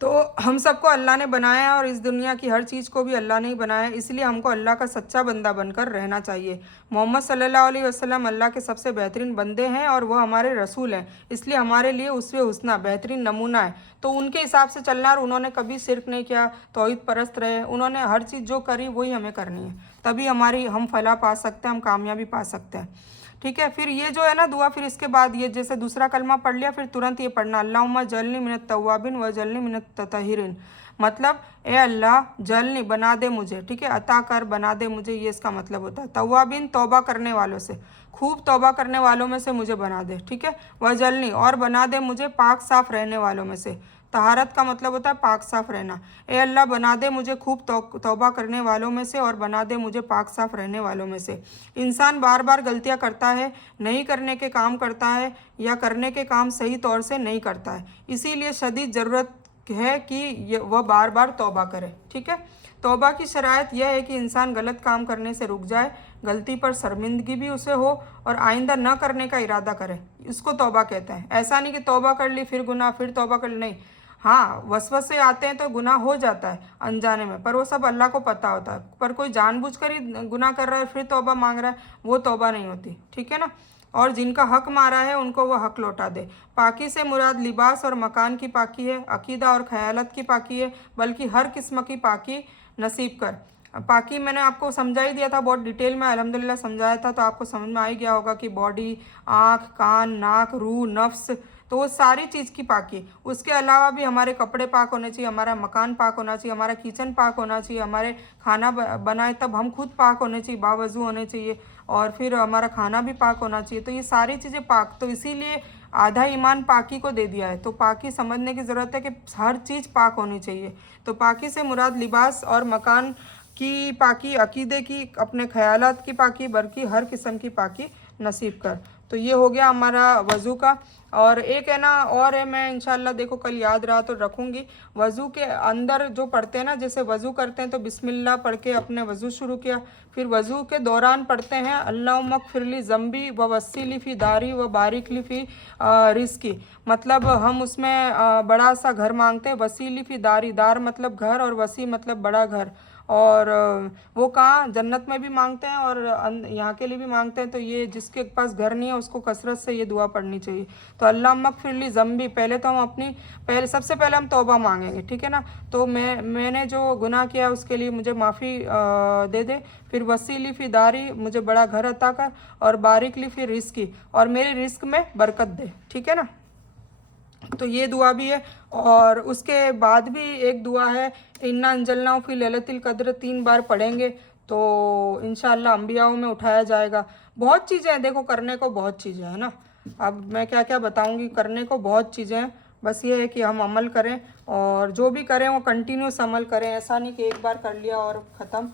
तो हम सबको अल्लाह ने बनाया है और इस दुनिया की हर चीज़ को भी अल्लाह ने ही बनाया है, इसलिए हमको अल्लाह का सच्चा बंदा बनकर रहना चाहिए। मोहम्मद सल्लल्लाहु अलैहि वसल्लम अल्लाह के सबसे बेहतरीन बंदे हैं और वह हमारे रसूल हैं, इसलिए हमारे लिए उसवे हुस्ना बेहतरीन नमूना है। तो उनके हिसाब से चलना, और उन्होंने कभी शिरक नहीं किया, तौहीद परस्त रहे, उन्होंने हर चीज़ जो करी वही हमें करनी है, तभी हम फलाह पा सकते हैं, हम कामयाबी पा सकते हैं। ठीक है। फिर ये जो है ना दुआ, फिर इसके बाद ये जैसे दूसरा कलमा पढ़ लिया, फिर तुरंत ये पढ़ना, अल्लाहुम्मा जल्नी मिनत तव्वाबिन व जल्नी मिनत तताहिरिन। मतलब ए अल्लाह जल्नी बना दे मुझे, ठीक है, अता कर बना दे मुझे, ये इसका मतलब होता है। तव्वाबिन तौबा करने वालों से, खूब तौबा करने वालों में से मुझे बना दे, ठीक है। व जल्नी और बना दे मुझे पाक साफ रहने वालों में से। तहारत का मतलब होता है पाक साफ रहना। ए अल्लाह बना दे मुझे खूब तौबा करने वालों में से और बना दे मुझे पाक साफ रहने वालों में से। इंसान बार बार गलतियां करता है, नहीं करने के काम करता है या करने के काम सही तौर से नहीं करता है, इसीलिए शदीद ज़रूरत है कि वह बार बार तौबा करे, ठीक है। तौबा की शराइत यह है कि इंसान गलत काम करने से रुक जाए, गलती पर शर्मिंदगी भी उसे हो और आइंदा न करने का इरादा करे, इसको तौबा कहते हैं। ऐसा नहीं कि तौबा कर ली फिर गुनाह, फिर तौबा कर ली, नहीं। हाँ, वसवसे आते हैं तो गुनाह हो जाता है अनजाने में, पर वो सब अल्लाह को पता होता है। पर कोई जानबूझकर ही गुनाह कर रहा है फिर तौबा मांग रहा है, वो तौबा नहीं होती, ठीक है ना। और जिनका हक मारा है उनको वो हक लौटा दे। पाकी से मुराद लिबास और मकान की पाकी है, अकीदा और ख़यालत की पाकी है, बल्कि हर किस्म की पाकी नसीब कर। पाकी मैंने आपको समझा ही दिया था, बहुत डिटेल में अल्हम्दुलिल्लाह समझाया था, तो आपको समझ में आ ही गया होगा कि बॉडी, आँख, कान, नाक, रूह, नफ्स, तो वो सारी चीज़ की पाकी। उसके अलावा भी हमारे कपड़े पाक होने चाहिए, हमारा मकान पाक होना चाहिए, हमारा किचन पाक होना चाहिए, हमारे खाना बनाए तब हम खुद पाक होने चाहिए, बावजू होने चाहिए, और फिर हमारा खाना भी पाक होना चाहिए। तो ये सारी चीज़ें पाक, तो इसीलिए आधा ईमान पाकी को दे दिया है। तो पाकी समझने की ज़रूरत है कि हर चीज़ पाक होनी चाहिए। तो पाकी से मुराद लिबास और मकान की पाकी, अकीदे की, अपने ख्यालात की पाकी, बल्कि हर किस्म की पाकी नसीब कर। तो ये हो गया हमारा वज़ू का। और एक है ना और है, मैं इंशाल्लाह देखो कल याद रहा तो रखूँगी। वज़ू के अंदर जो पढ़ते हैं ना, जैसे वज़ू करते हैं तो बिस्मिल्लाह पढ़ के अपने वज़ू शुरू किया, फिर वज़ू के दौरान पढ़ते हैं अल्लाहुम्मा ग़फ़िरली ज़म्बी व वस्सिली फ़ी दारी व बारिक ली फ़ी रिज़्क़ी। मतलब हम उसमें बड़ा सा घर मांगते हैं, वसीली फ़ी दारी, दार मतलब घर और वसी मतलब बड़ा घर, और वो कहाँ जन्नत में भी मांगते हैं और यहाँ के लिए भी मांगते हैं। तो ये जिसके पास घर नहीं है उसको कसरत से ये दुआ पढ़नी चाहिए। तो अल्लाहुम्मा ग़फ़िरली ज़म्बी, पहले तो हम अपनी सबसे पहले हम तौबा मांगेंगे, ठीक है ना। तो मैंने जो गुनाह किया उसके लिए मुझे माफ़ी दे दे। फिर वसीली फ़ी दारी, मुझे बड़ा घर अता कर, और बारिक ली फ़ी रिज़्क़ी, और मेरे रिज़्क़ में बरकत दे, ठीक है ना। तो ये दुआ भी है। और उसके बाद भी एक दुआ है, इन्ना अंजलनाहु फ़ी लैलतिल क़द्र, 3 बार पढ़ेंगे तो इंशाअल्लाह अंबियाओं में उठाया जाएगा। बहुत चीज़ें हैं देखो, करने को बहुत चीज़ें हैं ना। अब मैं क्या क्या बताऊंगी, करने को बहुत चीज़ें हैं, बस ये है कि हम अमल करें, और जो भी करें वो कंटिन्यूस अमल करें। ऐसा नहीं कि एक बार कर लिया और ख़त्म,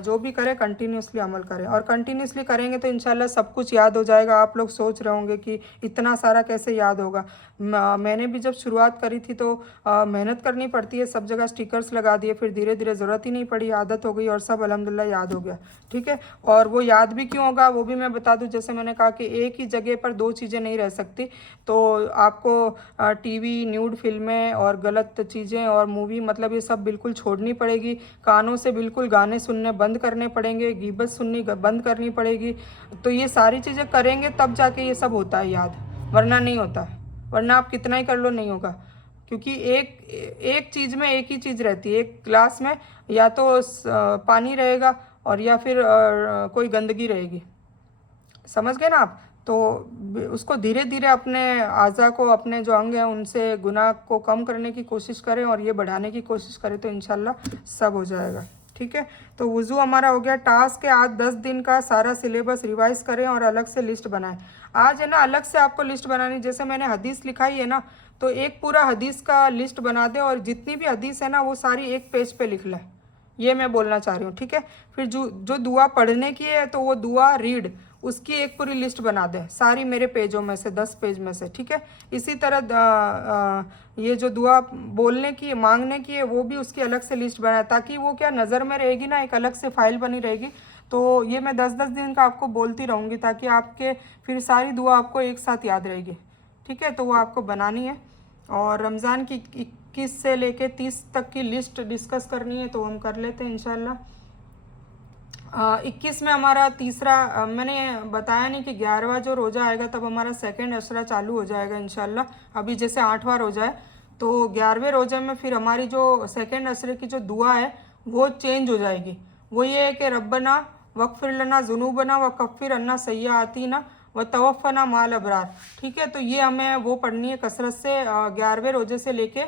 जो भी करें कंटिन्यूसली अमल करें, और कंटिन्यूसली करेंगे तो इंशाल्लाह सब कुछ याद हो जाएगा। आप लोग सोच रहे होंगे कि इतना सारा कैसे याद होगा। मैंने भी जब शुरुआत करी थी तो मेहनत करनी पड़ती है, सब जगह स्टिकर्स लगा दिए, फिर धीरे धीरे ज़रूरत ही नहीं पड़ी, आदत हो गई और सब अल्हम्दुलिल्लाह याद हो गया, ठीक है। और वो याद भी क्यों होगा वो भी मैं बता दूँ। जैसे मैंने कहा कि एक ही जगह पर 2 चीज़ें नहीं रह सकती, तो आपको टीवी, न्यूड फिल्में और गलत चीज़ें और मूवी, मतलब ये सब बिल्कुल छोड़नी पड़ेगी। कानों से बिल्कुल गाने सुनने बंद करने पड़ेंगे, गीबत सुननी बंद करनी पड़ेगी। तो ये सारी चीज़ें करेंगे तब जाके ये सब होता है याद, वरना नहीं होता। वरना आप कितना ही कर लो नहीं होगा, क्योंकि एक चीज़ में एक ही चीज़ रहती है। एक गिलास में या तो पानी रहेगा और या फिर कोई गंदगी रहेगी, समझ गए ना आप। तो उसको धीरे धीरे अपने आज़ा को, अपने जो अंग हैं उनसे गुनाह को कम करने की कोशिश करें और ये बढ़ाने की कोशिश करें, तो इंशाल्लाह सब हो जाएगा, ठीक है। तो वज़ू हमारा हो गया। टास्क है आज 10 दिन का सारा सिलेबस रिवाइज़ करें और अलग से लिस्ट बनाएं। आज है ना अलग से आपको लिस्ट बनानी, जैसे मैंने हदीस लिखाई है ना, तो एक पूरा हदीस का लिस्ट बना दें, और जितनी भी हदीस है ना वो सारी एक पेज पे लिख लें, ये मैं बोलना चाह रही हूँ, ठीक है। फिर जो दुआ पढ़ने की है तो वो दुआ रीड, उसकी एक पूरी लिस्ट बना दें सारी मेरे पेजों में से, 10 पेज में से, ठीक है। इसी तरह ये जो दुआ बोलने की, मांगने की है, वो भी उसकी अलग से लिस्ट बनाए, ताकि वो क्या नज़र में रहेगी ना, एक अलग से फाइल बनी रहेगी। तो ये मैं 10-10 दिन का आपको बोलती रहूँगी, ताकि आपके फिर सारी दुआ आपको एक साथ याद रहेगी, ठीक है। तो वो आपको बनानी है। और रमज़ान की 21 से लेके 30 तक की लिस्ट डिस्कस करनी है, तो हम कर लेते हैं इंशाल्लाह। 21 में हमारा तीसरा, मैंने बताया नहीं कि 11वां जो रोज़ा आएगा तब हमारा सेकंड अशरा चालू हो जाएगा इंशाल्लाह। अभी जैसे 8वां रोज़ा है, तो 11वें रोज़े में फिर हमारी जो सेकंड अशरे की जो दुआ है वो चेंज हो जाएगी। वो ये है कि रब्बना वग़फ़िर लना ज़ुनूबना व कफ़िर अन्ना सय्यातिना व तवफ़ना माल अबरार। ठीक है, तो ये हमें वो पढ़नी है कसरत से 11वें रोजे से लेके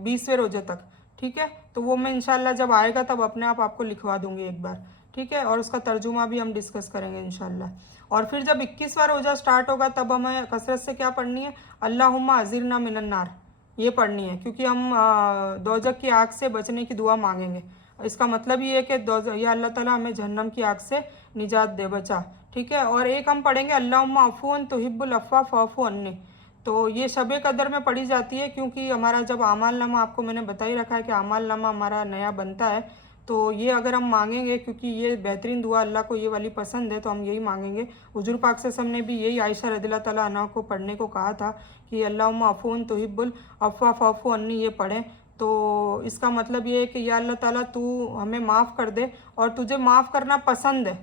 20वें रोजे तक। ठीक है, तो वो मैं इंशाल्लाह जब आएगा तब अपने आप आपको लिखवा दूंगी एक बार। ठीक है, और उसका तर्जुमा भी हम डिस्कस करेंगे इंशाल्लाह। और फिर जब 21वां रोज़ा स्टार्ट होगा तब हमें कसरत से क्या पढ़नी है, अल्लाहुम्मा अज़िरना मिनन्नार, ये पढ़नी है, क्योंकि हम दोज़ख की आग से बचने की दुआ मांगेंगे। इसका मतलब ये है कि या अल्लाह ताला हमें जहन्नम की आग से निजात दे, बचा। ठीक है, और एक हम पढ़ेंगे अल्लाहुम्मा अफ़ून तुहिब्बुल अफ़्वा फ़अफ़ु अन्नी। तो ये शब कदर में पढ़ी जाती है, क्योंकि हमारा जब आमाल नामा, आपको मैंने बता ही रखा है कि आमाल नामा हमारा नया बनता है, तो ये अगर हम मांगेंगे, क्योंकि ये बेहतरीन दुआ अल्लाह को ये वाली पसंद है, तो हम यही मांगेंगे। हुजूर पाक सल्लल्लाहु अलैहि वसल्लम ने भी यही आयशा रज़ियल्लाहु तआला अन्हा को पढ़ने को कहा था कि अल्लाहुम्मा अफ़ून तुहिब्बुल अफ़्वा फ़अफ़ु अन्नी, ये पढ़ें। तो इसका मतलब ये है कि या अल्लाह ताला तू हमें माफ़ कर दे, और तुझे माफ़ करना पसंद है,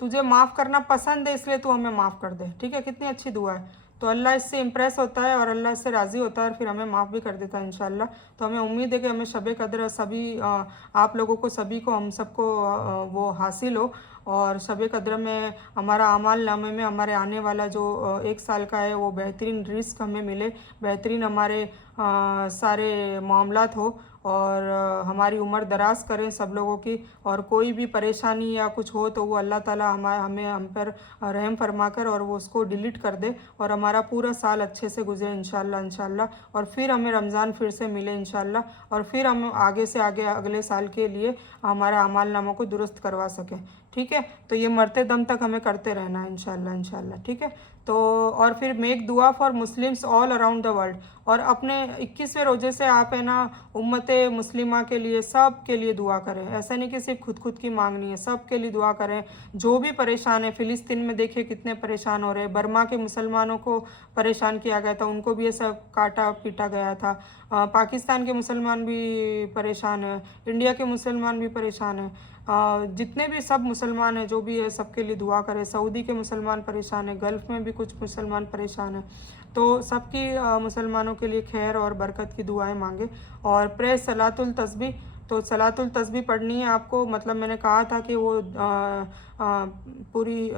तुझे माफ़ करना पसंद है, इसलिए तू हमें माफ़ कर दे। ठीक है, कितनी अच्छी दुआ है। तो अल्लाह इससे इम्प्रेस होता है और अल्लाह इससे राज़ी होता है और फिर हमें माफ़ भी कर देता है इंशाल्लाह। तो हमें उम्मीद है कि हमें शब कद्र सभी आप लोगों को, सभी को, हम सबको वो हासिल हो, और शब कद्र में हमारा आमाल नामे में हमारे आने वाला जो 1 साल का है वो बेहतरीन रिस्क हमें मिले, बेहतरीन हमारे सारे मामलात हो, और हमारी उम्र दराज करें सब लोगों की, और कोई भी परेशानी या कुछ हो तो वो अल्लाह ताला हमें हम पर रहम फरमा कर और वो उसको डिलीट कर दे, और हमारा पूरा साल अच्छे से गुजरे इंशाल्लाह इंशाल्लाह। और फिर हमें रमज़ान फिर से मिले इंशाल्लाह, और फिर हम आगे से आगे अगले साल के लिए हमारा अमाल नामों को दुरुस्त करवा सकें। ठीक है, तो ये मरते दम तक हमें करते रहना है इंशाल्लाह इंशाल्लाह। ठीक है, तो और फिर मेक दुआ for Muslims all around the world, और अपने 21वें रोजे से आप है ना उम्मत मुस्लिमा के लिए, सब के लिए दुआ करें। ऐसा नहीं कि सिर्फ खुद की मांगनी है, सब के लिए दुआ करें जो भी परेशान है। फ़िलिस्तीन में देखिए कितने परेशान हो रहे हैं, बर्मा के मुसलमानों को परेशान किया गया था, उनको भी ऐसा काटा पीटा गया था। पाकिस्तान के मुसलमान भी परेशान हैं, इंडिया के मुसलमान भी परेशान हैं, जितने भी सब मुसलमान हैं जो भी है सबके लिए दुआ करें। सऊदी के मुसलमान परेशान हैं, गल्फ़ में भी कुछ मुसलमान परेशान हैं, तो सबकी मुसलमानों के लिए खैर और बरकत की दुआएं मांगे। और प्रे सलातुल तस्बीह, तो सलातुल तस्बीह पढ़नी है आपको, मतलब मैंने कहा था कि वो पूरी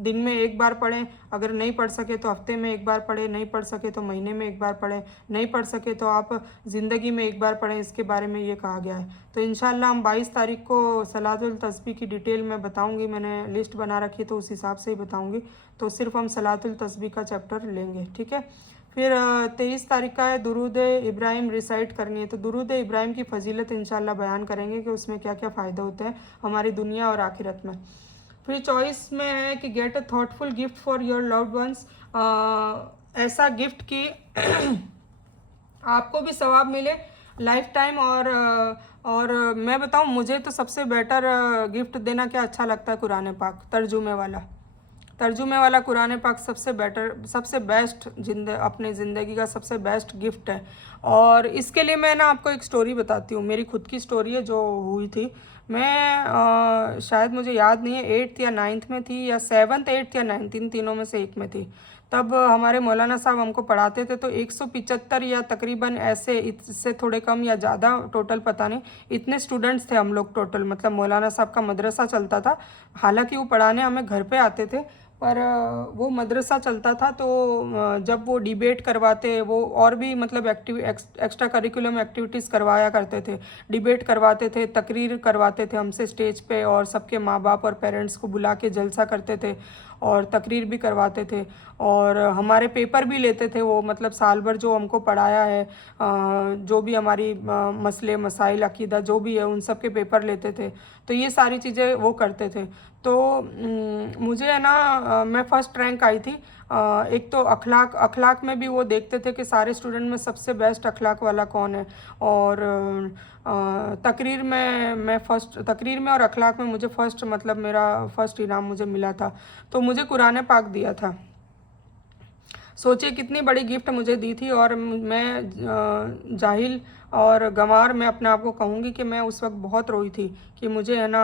दिन में एक बार पढ़ें, अगर नहीं पढ़ सके तो हफ्ते में एक बार पढ़ें, नहीं पढ़ सके तो महीने में एक बार पढ़ें, नहीं पढ़ सके तो आप ज़िंदगी में एक बार पढ़ें, इसके बारे में ये कहा गया है। तो इंशाल्लाह हम 22 तारीख को सलातुल तस्बीह की डिटेल में बताऊंगी, मैंने लिस्ट बना रखी तो उस हिसाब से ही बताऊंगी। तो सिर्फ हम सलातुल तस्बीह का चैप्टर लेंगे। ठीक है, फिर 23 तारीख का है दुरूद इब्राहिम रिसाइट करनी है, तो दुरूद इब्राहिम की फ़जीलत इंशाल्लाह बयान करेंगे कि उसमें क्या क्या फ़ायदे होते हैं हमारी दुनिया और आखिरत में। फिर 24 में है कि get a thoughtful gift for your loved ones, ऐसा गिफ्ट कि आपको भी सवाब मिले लाइफ टाइम। और मैं बताऊं, मुझे तो सबसे बेटर गिफ्ट देना क्या अच्छा लगता है, कुरान पाक तर्जुमे वाला कुरान पाक सबसे बेटर, सबसे बेस्ट अपने ज़िंदगी का सबसे बेस्ट गिफ्ट है। और इसके लिए मैं ना आपको एक स्टोरी बताती हूँ, मेरी खुद की स्टोरी है जो हुई थी। मैं शायद मुझे याद नहीं है 8th या 9th में थी, या 7th 8th या 9th, इन तीनों में से एक में थी। तब हमारे मौलाना साहब हमको पढ़ाते थे, तो 175 या तकरीबन ऐसे, इससे थोड़े कम या ज़्यादा, टोटल पता नहीं, इतने स्टूडेंट्स थे हम लोग टोटल। मतलब मौलाना साहब का मदरसा चलता था, हालांकि वो पढ़ाने हमें घर पे आते थे, पर वो मदरसा चलता था। तो जब वो डिबेट करवाते, वो और भी मतलब एक्स्ट्रा करिकुलम एक्टिविटीज़ करवाया करते थे, डिबेट करवाते थे, तकरीर करवाते थे हमसे स्टेज पे, और सबके माँ बाप और पेरेंट्स को बुला के जलसा करते थे, और तकरीर भी करवाते थे, और हमारे पेपर भी लेते थे वो। मतलब साल भर जो हमको पढ़ाया है, जो भी हमारी मसले मसाइल अकीदा जो भी है, उन सब के पेपर लेते थे। तो ये सारी चीज़ें वो करते थे। तो मुझे है ना, मैं फ़र्स्ट रैंक आई थी। एक तो अखलाक में भी वो देखते थे कि सारे स्टूडेंट में सबसे बेस्ट अखलाक वाला कौन है, और तकरीर में और अखलाक में मुझे फ़र्स्ट, मतलब मेरा फ़र्स्ट इनाम मुझे मिला था। तो मुझे कुरान पाक दिया था। सोचिए कितनी बड़ी गिफ्ट मुझे दी थी। और मैं जाहिल और गंवार मैं अपने आप को कहूँगी कि मैं उस वक्त बहुत रोई थी कि मुझे है ना,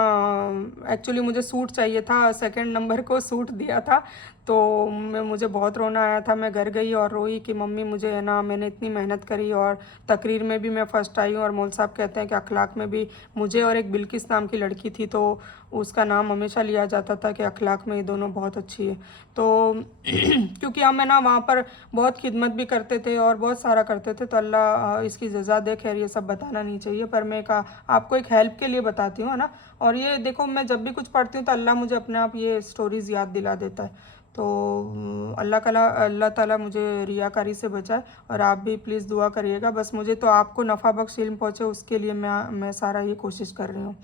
एक्चुअली मुझे सूट चाहिए था, सेकंड नंबर को सूट दिया था। तो मुझे बहुत रोना आया था। मैं घर गई और रोई कि मम्मी मुझे है ना, मैंने इतनी मेहनत करी और तकरीर में भी मैं फ़र्स्ट आई हूँ, और मौल साहब कहते हैं कि अखलाक में भी मुझे और एक बिल्किस नाम की लड़की थी, तो उसका नाम हमेशा लिया जाता था कि अखलाक में ये दोनों बहुत अच्छी है। तो क्योंकि हम है ना वहाँ पर बहुत खिदमत भी करते थे और बहुत सारा करते थे, तो अल्लाह इसकी जज़ा दे। खैर ये सब बताना नहीं चाहिए, पर मैं कहा आपको एक हेल्प के लिए बताती हूँ, है ना। और ये देखो, मैं जब भी कुछ पढ़ती हूँ तो अल्लाह मुझे अपने आप ये स्टोरीज़ याद दिला देता है। तो अल्लाह ताला मुझे रियाकारी से बचाए, और आप भी प्लीज़ दुआ करिएगा। बस मुझे तो आपको नफ़ा बख्श इल्म पहुँचे, उसके लिए मैं सारा ये कोशिश कर रही हूँ।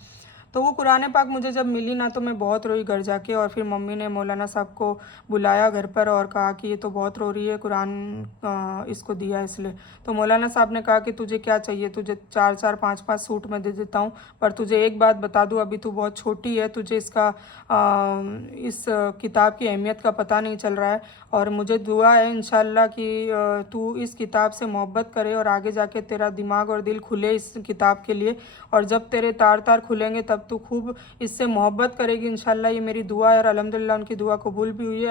तो वो कुरान पाक मुझे जब मिली ना, तो मैं बहुत रोई घर जाके, और फिर मम्मी ने मौलाना साहब को बुलाया घर पर और कहा कि ये तो बहुत रो रही है, कुरान इसको दिया इसलिए। तो मौलाना साहब ने कहा कि तुझे क्या चाहिए, तुझे 4-4 5-5 सूट में दे देता हूँ, पर तुझे एक बात बता दूँ, अभी तू बहुत छोटी है, तुझे इस किताब की अहमियत का पता नहीं चल रहा है, और मुझे दुआ है इंशाल्लाह कि तू इस किताब से मोहब्बत करे और आगे जाके तेरा दिमाग और दिल खुले इस किताब के लिए, और जब तेरे तार तार खुलेंगे तब तू खूब इससे मोहब्बत करेगी इंशाल्लाह। ये मेरी दुआ है, और अल्हम्दुलिल्लाह उनकी दुआ कबूल भी हुई है।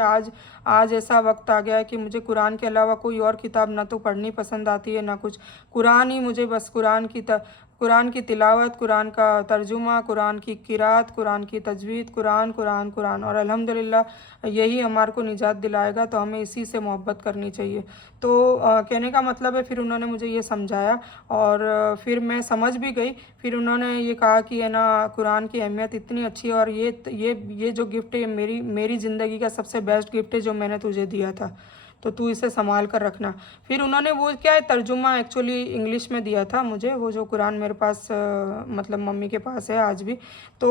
आज ऐसा वक्त आ गया है कि मुझे कुरान के अलावा कोई और किताब ना तो पढ़नी पसंद आती है ना कुछ, कुरान ही मुझे बस, कुरान की तिलावत, कुरान का तर्जुमा, कुरान की किरात, कुरान की तजवीद, कुरान कुरान कुरान, और अल्हम्दुलिल्लाह यही हमारे को निजात दिलाएगा, तो हमें इसी से मोहब्बत करनी चाहिए। तो कहने का मतलब है, फिर उन्होंने मुझे ये समझाया, और फिर मैं समझ भी गई। फिर उन्होंने ये कहा कि है ना, कुरान की अहमियत इतनी अच्छी है, और ये जो गिफ्ट है, मेरी ज़िंदगी का सबसे बेस्ट गिफ्ट है जो मैंने तुझे दिया था, तो तू इसे संभाल कर रखना। फिर उन्होंने वो क्या है, तर्जुमा एक्चुअली इंग्लिश में दिया था मुझे, वो जो कुरान मेरे पास मतलब मम्मी के पास है आज भी। तो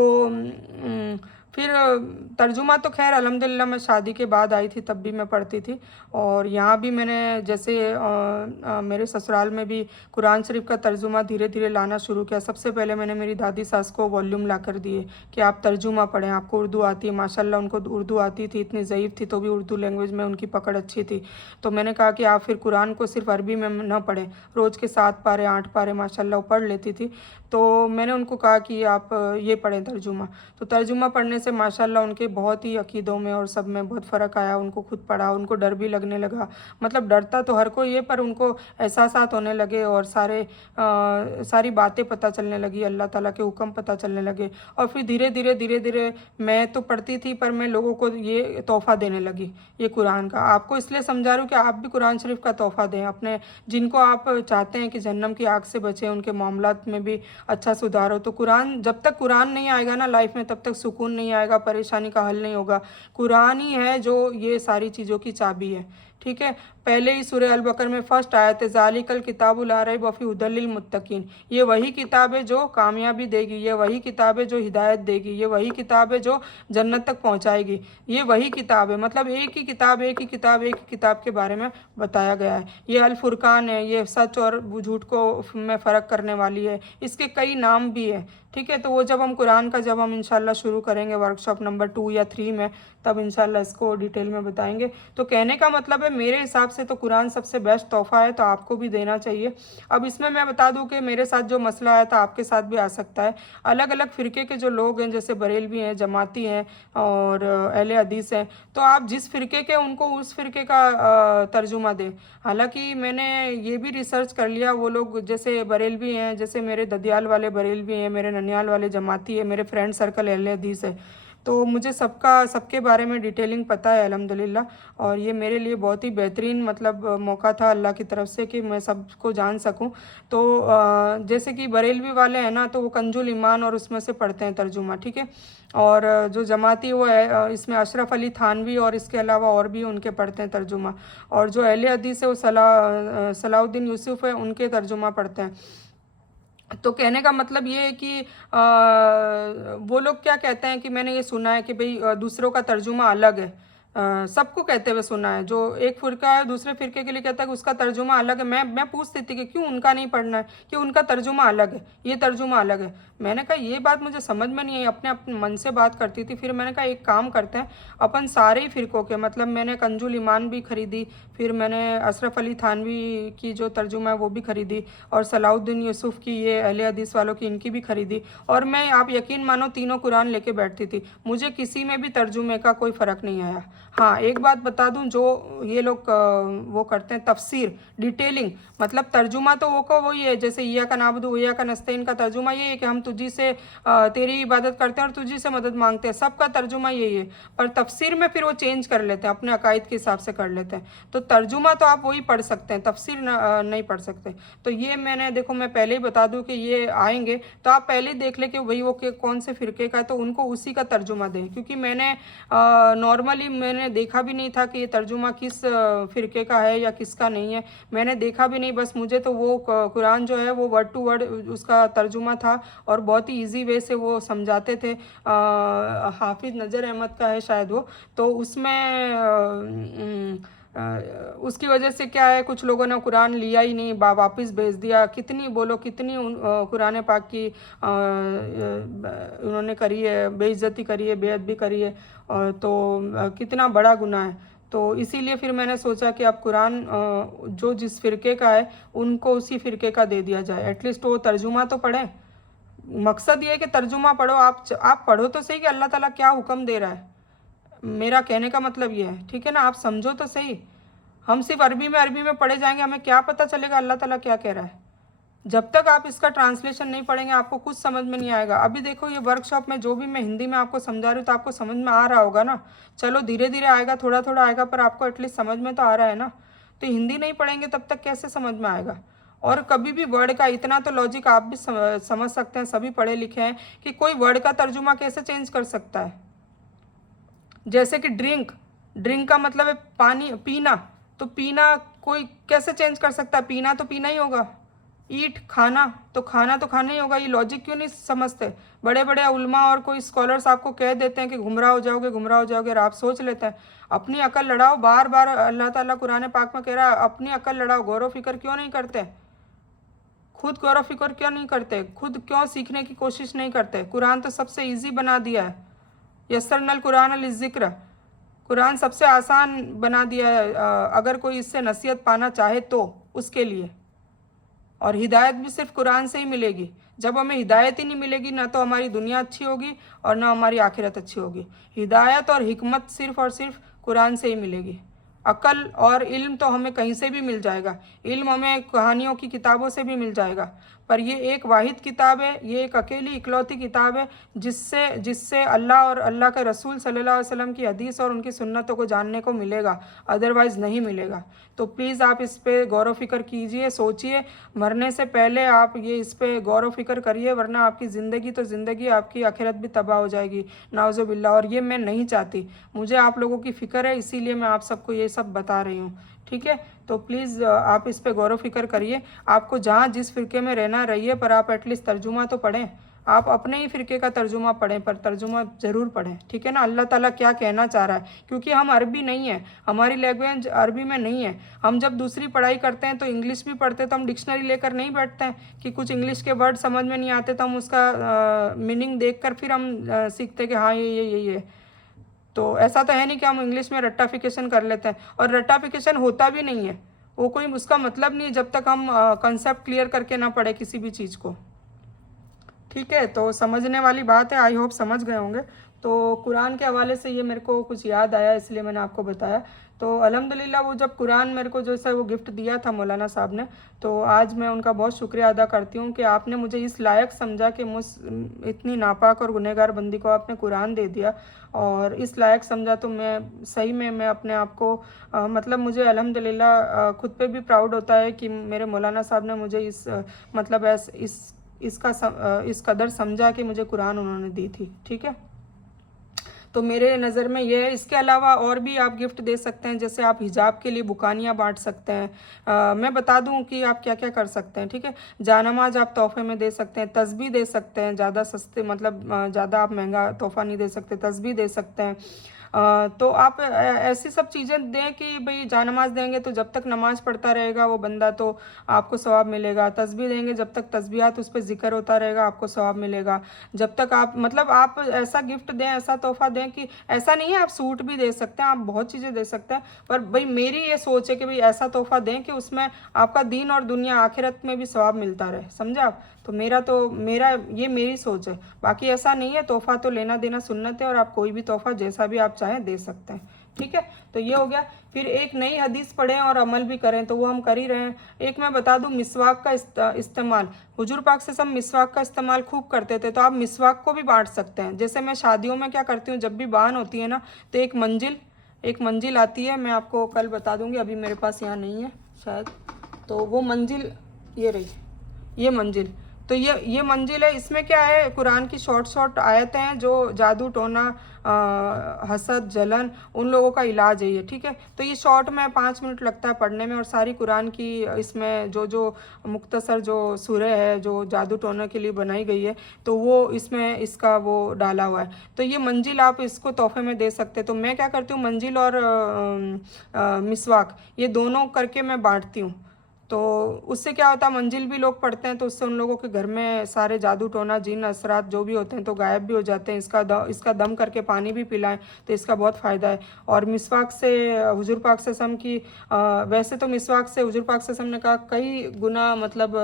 फिर तर्जुमा तो खैर अल्हम्दुलिल्लाह मैं शादी के बाद आई थी, तब भी मैं पढ़ती थी, और यहाँ भी मैंने जैसे मेरे ससुराल में भी कुरान शरीफ का तर्जुमा धीरे धीरे लाना शुरू किया। सबसे पहले मैंने मेरी दादी सास को वॉल्यूम ला कर दिए कि आप तर्जुमा पढ़ें, आपको उर्दू आती है। माशाल्लाह उनको उर्दू आती थी, इतनी ज़ईफ़ थी तो भी उर्दू लैंग्वेज में उनकी पकड़ अच्छी थी। तो मैंने कहा कि आप फिर कुरान को सिर्फ अरबी में न पढ़ें, रोज़ के 7 पारे 8 पारे माशाल्लाह वो पढ़ लेती थी। तो मैंने उनको कहा कि आप ये पढ़ें तर्जुमा। तो तर्जुमा पढ़ने से माशाल्लाह उनके बहुत ही अकीदों में और सब में बहुत फ़र्क आया। उनको खुद पढ़ा, उनको डर भी लगने लगा, मतलब डरता तो हर कोई है, पर उनको एहसासात होने लगे, और सारी बातें पता चलने लगी, अल्लाह ताला के हुक्म पता चलने लगे। और फिर धीरे धीरे मैं तो पढ़ती थी, पर मैं लोगों को ये तोहफ़ा देने लगी, ये कुरान का। आपको इसलिए समझा रही हूँ कि आप भी कुरान शरीफ का तोहफ़ा दें अपने, जिनको आप चाहते हैं कि जहन्नम की आग से बचें, उनके मामलात में भी अच्छा सुधार हो। तो कुरान, जब तक कुरान नहीं आएगा ना लाइफ में, तब तक सुकून नहीं आएगा, परेशानी का हल नहीं होगा। कुरान ही है जो ये सारी चीज़ों की चाबी है, ठीक है। पहले ही सूरह अल बकर में फर्स्ट आयत है, ज़ालिकल किताबु ला रैब फीह हुदल लिल मुत्तकीन। ये वही किताब है जो कामयाबी देगी, ये वही किताब है जो हिदायत देगी, ये वही किताब है जो जन्नत तक पहुंचाएगी। ये वही किताब है, मतलब एक ही किताब के बारे में बताया गया है। ये अल फुरकान है, ये सच और झूठ को में फ़र्क करने वाली है। इसके कई नाम भी है, ठीक है। तो वो जब हम इंशाल्लाह शुरू करेंगे वर्कशॉप नंबर 2 या 3 में, तब इंशाल्लाह इसको डिटेल में बताएंगे। तो कहने का मतलब है, मेरे हिसाब से तो कुरान सबसे बेस्ट तोहफ़ा है, तो आपको भी देना चाहिए। अब इसमें मैं बता दूं कि मेरे साथ जो मसला आया था आपके साथ भी आ सकता है। अलग अलग फ़िरके के जो लोग हैं, जैसे बरेलवी हैं, जमाती हैं और अहले हदीस हैं, तो आप जिस फ़िरके के, उनको उस फ़िरके का तर्जुमा दें। हालांकि मैंने ये भी रिसर्च कर लिया, वो लोग जैसे बरेलवी हैं, जैसे मेरे ददियाल वाले बरेलवी हैं, मेरे ननियाल वाले जमाती है, मेरे फ्रेंड सर्कल अहले हदीस है, तो मुझे सबके बारे में डिटेलिंग पता है अल्हम्दुलिल्लाह। और ये मेरे लिए बहुत ही बेहतरीन मतलब मौका था अल्लाह की तरफ से कि मैं सबको जान सकूं। तो जैसे कि बरेलवी वाले हैं ना, तो वो कंजुल ईमान और उसमें से पढ़ते हैं तर्जुमा, ठीक है। और जो जमाती वो है, इसमें अशरफ अली थानवी और इसके अलावा और भी उनके पढ़ते हैं तर्जुमा। और जो अहले हदीस है वो सलाउद्दीन यूसुफ है, उनके तर्जुमा पढ़ते हैं। तो कहने का मतलब ये है कि वो लोग क्या कहते हैं कि मैंने ये सुना है कि भाई दूसरों का तर्जुमा अलग है। सबको कहते हुए सुना है, जो एक फ़िरका है दूसरे फ़िरके के लिए कहता है कि उसका तर्जुमा अलग है। मैं पूछती थी कि क्यों उनका नहीं पढ़ना है, कि उनका तर्जुमा अलग है, ये तर्जुमा अलग है। मैंने कहा ये बात मुझे समझ में नहीं आई, अपने मन से बात करती थी। फिर मैंने कहा एक काम करते हैं, अपन सारे ही फ़िरकों के, मतलब मैंने कंजुल ईमान भी ख़रीदी, फिर मैंने अशरफ अली थानवी की जो तर्जुमा है वो भी ख़रीदी, और सलाउद्दीन यूसुफ की, ये अहले हदीस वालों की, इनकी भी ख़रीदी। और मैं, आप यकीन मानो, तीनों कुरान लेके बैठती थी, मुझे किसी में भी तर्जुमे का कोई फ़र्क नहीं आया। हाँ, एक बात बता दूं, जो ये लोग वो करते हैं तफसीर डिटेलिंग, मतलब तर्जुमा तो वो को वही है, जैसे इया का नाबुदु इया का नस्तईन का तर्जुमा ये है कि हम तुझी से तेरी इबादत करते हैं और तुझी से मदद मांगते हैं, सबका तर्जुमा यही है। पर तफसीर में फिर वो चेंज कर लेते हैं, अपने अकायद के हिसाब से कर लेते हैं। तो तर्जुमा तो आप वही पढ़ सकते हैं, तफसीर नहीं पढ़ सकते। तो ये मैंने देखो, मैं पहले ही बता दूं कि ये आएंगे तो आप पहले ही देख ले कि भाई वो कौन से फ़िरके का है, तो उनको उसी का तर्जुमा दें। क्योंकि मैंने नॉर्मली मैंने देखा भी नहीं था कि ये तर्जुमा किस फ़िरके का है या किसका नहीं है, मैंने देखा भी नहीं। बस मुझे तो वो कुरान जो है वो वर्ड टू वर्ड उसका तर्जुमा था और बहुत ही इजी वे से वो समझाते थे। हाफिज़ नज़र अहमद का है शायद वो, तो उसमें उसकी वजह से क्या है, कुछ लोगों ने कुरान लिया ही नहीं, वापस भेज दिया। कितनी बोलो कितनी कुरान पाक की उन्होंने करी है, बेइज्जती करी है, बेअदबी भी करी है, तो कितना बड़ा गुनाह है। तो इसीलिए फिर मैंने सोचा कि अब कुरान जो जिस फ़िरके का है उनको उसी फ़िरके का दे दिया जाए, एटलीस्ट वो तर्जुमा तो पढ़ें। मकसद ये है कि तर्जुमा पढ़ो, आप पढ़ो तो सही कि अल्लाह ताला क्या हुक्म दे रहा है। मेरा कहने का मतलब ये है, ठीक है ना, आप समझो तो सही। हम सिर्फ अरबी में पढ़े जाएंगे, हमें क्या पता चलेगा अल्लाह ताला क्या कह रहा है। जब तक आप इसका ट्रांसलेशन नहीं पढ़ेंगे आपको कुछ समझ में नहीं आएगा। अभी देखो ये वर्कशॉप में जो भी मैं हिंदी में आपको समझा रही हूँ तो आपको समझ में आ रहा होगा ना। चलो धीरे धीरे आएगा, थोड़ा थोड़ा आएगा, पर आपको एटलीस्ट समझ में तो आ रहा है ना। तो हिंदी नहीं पढ़ेंगे तब तक कैसे समझ में आएगा। और कभी भी वर्ड का इतना तो लॉजिक आप भी समझ सकते हैं, सभी पढ़े लिखे हैं, कि कोई वर्ड का तर्जुमा कैसे चेंज कर सकता है। जैसे कि ड्रिंक, ड्रिंक का मतलब है पानी, पीना, तो पीना कोई कैसे चेंज कर सकता है, पीना तो पीना ही होगा। ईट, खाना, तो खाना तो खाना ही होगा। ये लॉजिक क्यों नहीं समझते। बड़े बड़े उल्मा और कोई स्कॉलर्स आपको कह देते हैं कि गुमराह हो जाओगे, गुमराह हो जाओगे, और आप सोच लेते हैं। अपनी अकल लड़ाओ, बार बार अल्लाह ताला कुरान पाक में कह रहा है अपनी अकल लड़ाओ। गौर फिक्र क्यों नहीं करते, खुद गौर फिक्र क्यों नहीं करते, खुद क्यों सीखने की कोशिश नहीं करते। कुरान तो सबसे ईजी बना दिया है, यस्सरनल कुरान अल ज़िक्र, कुरान सबसे आसान बना दिया है अगर कोई इससे नसीहत पाना चाहे तो उसके लिए। और हिदायत भी सिर्फ कुरान से ही मिलेगी। जब हमें हिदायत ही नहीं मिलेगी ना तो हमारी दुनिया अच्छी होगी और ना हमारी आखिरत अच्छी होगी। हिदायत और हिकमत सिर्फ और सिर्फ कुरान से ही मिलेगी। अकल और इल्म तो हमें कहीं से भी मिल जाएगा, इल्म हमें कहानियों की किताबों से भी मिल जाएगा, पर ये एक वाहिद किताब है, ये एक अकेली इकलौती किताब है जिससे जिससे अल्लाह और अल्लाह के रसूल सल्लल्लाहु अलैहि वसल्लम की हदीस और उनकी सुन्नतों को जानने को मिलेगा, अदरवाइज़ नहीं मिलेगा। तो प्लीज़ आप इस पर गौर व फिक्र कीजिए, सोचिए, मरने से पहले आप ये इस पर गौर व फिक्र करिए, वरना आपकी ज़िंदगी तो ज़िंदगी, आपकी आखिरत भी तबाह हो जाएगी, नाउज़ुबिल्लाह। और ये मैं नहीं चाहती, मुझे आप लोगों की फ़िक्र है, इसीलिए मैं आप सबको ये सब बता रही हूँ, ठीक है। तो प्लीज़ आप इस पे गौर व फिक्र करिए। आपको जहाँ जिस फ़िरके में रहना रहिए, पर आप एटलीस्ट तर्जुमा तो पढ़ें। आप अपने ही फ़िरके का तर्जुमा पढ़ें, पर तर्जुमा ज़रूर पढ़ें, ठीक है ना। अल्लाह ताला क्या कहना चाह रहा है, क्योंकि हम अरबी नहीं है, हमारी लैंग्वेज अरबी में नहीं है। हम जब दूसरी पढ़ाई करते हैं तो इंग्लिश भी पढ़ते हैं, तो हम डिक्शनरी लेकर नहीं बैठते हैं कि कुछ इंग्लिश के वर्ड समझ में नहीं आते तो हम उसका मीनिंग देख कर फिर हम सीखते कि हाँ ये। तो ऐसा तो है नहीं कि हम इंग्लिश में रट्टाफिकेशन कर लेते हैं, और रट्टाफिकेशन होता भी नहीं है, वो कोई उसका मतलब नहीं है जब तक हम कंसेप्ट क्लियर करके ना पढ़े किसी भी चीज़ को, ठीक है। तो समझने वाली बात है, आई होप समझ गए होंगे। तो कुरान के हवाले से ये मेरे को कुछ याद आया, इसलिए मैंने आपको बताया। तो अल्हम्दुलिल्लाह वो जब कुरान मेरे को जैसा वो गिफ्ट दिया था मौलाना साहब ने, तो आज मैं उनका बहुत शुक्रिया अदा करती हूँ कि आपने मुझे इस लायक समझा कि इतनी नापाक और गुनहगार बंदी को आपने कुरान दे दिया, और इस लायक समझा। तो मैं सही में मैं अपने आप को मतलब मुझे अल्हम्दुलिल्लाह खुद पे भी प्राउड होता है कि मेरे मौलाना साहब ने मुझे इस मतलब इस कदर समझा कि मुझे कुरान उन्होंने दी थी, ठीक है। तो मेरे नज़र में ये है। इसके अलावा और भी आप गिफ्ट दे सकते हैं, जैसे आप हिजाब के लिए बुकानियाँ बांट सकते हैं। मैं बता दूं कि आप क्या क्या कर सकते हैं, ठीक है। जानमाज आप तोहफे में दे सकते हैं, तस्बीह दे सकते हैं, ज़्यादा सस्ते मतलब ज़्यादा आप महंगा तोहफा नहीं दे सकते, तस्बीह दे सकते हैं। तो आप ऐसी सब चीज़ें दें कि भाई जानमाज देंगे तो जब तक नमाज़ पढ़ता रहेगा वो बंदा तो आपको सवाब मिलेगा। तस्बीह देंगे जब तक तस्बीहात उस पर जिक्र होता रहेगा आपको सवाब मिलेगा। जब तक आप मतलब आप ऐसा गिफ्ट दें, ऐसा तोहफा दें कि ऐसा नहीं है, आप सूट भी दे सकते हैं, आप बहुत चीज़ें दे सकते हैं, पर भाई मेरी ये सोच है कि भाई ऐसा तोहफा दें कि उसमें आपका दीन और दुनिया आखिरत में भी सवाब मिलता रहे, समझे आप। तो मेरा ये मेरी सोच है। बाकी ऐसा नहीं है, तोहफा तो लेना देना सुन्नत है, और आप कोई भी तोहफा जैसा भी आप चाहें दे सकते हैं, ठीक है, तो ये हो गया। फिर एक नई हदीस पढ़ें और अमल भी करें, तो वो हम कर ही रहे हैं। एक मैं बता दूं, मिसवाक का इस्तेमाल, हुजूर पाक से सब मिसवाक का इस्तेमाल खूब करते थे, तो आप मिसवाक को भी बांट सकते हैं। जैसे मैं शादियों में क्या करती हूँ, जब भी बहन होती है ना, तो एक मंजिल आती है, मैं आपको कल बता दूंगी, अभी मेरे पास यहाँ नहीं है शायद, तो वो मंजिल ये रही, ये मंजिल, तो ये मंजिल है। इसमें क्या है, कुरान की शॉर्ट आयतें हैं जो जादू टोना, हसद, जलन, उन लोगों का इलाज है ये, ठीक है। तो ये शॉर्ट में 5 मिनट लगता है पढ़ने में, और सारी कुरान की इसमें जो जो मुख्तसर जो सूरह है जो जादू टोना के लिए बनाई गई है, तो वो इसमें इसका वो डाला हुआ है। तो ये मंजिल आप इसको तोहफे में दे सकते हैं। तो मैं क्या करती हूँ, मंजिल और मिसवाक ये दोनों करके मैं बांटती हूँ। तो उससे क्या होता है, मंजिल भी लोग पढ़ते हैं, तो उससे उन लोगों के घर में सारे जादू टोना, जिन असरात जो भी होते हैं तो गायब भी हो जाते हैं। इसका दम करके पानी भी पिलाएं, तो इसका बहुत फ़ायदा है। और मिसवाक से हुजूर पाक सल्लल्लाहु अलैहि वसल्लम की वैसे तो मिसवाक से हुजूर पाक सल्लल्लाहु अलैहि वसल्लम ने कहा कई गुना मतलब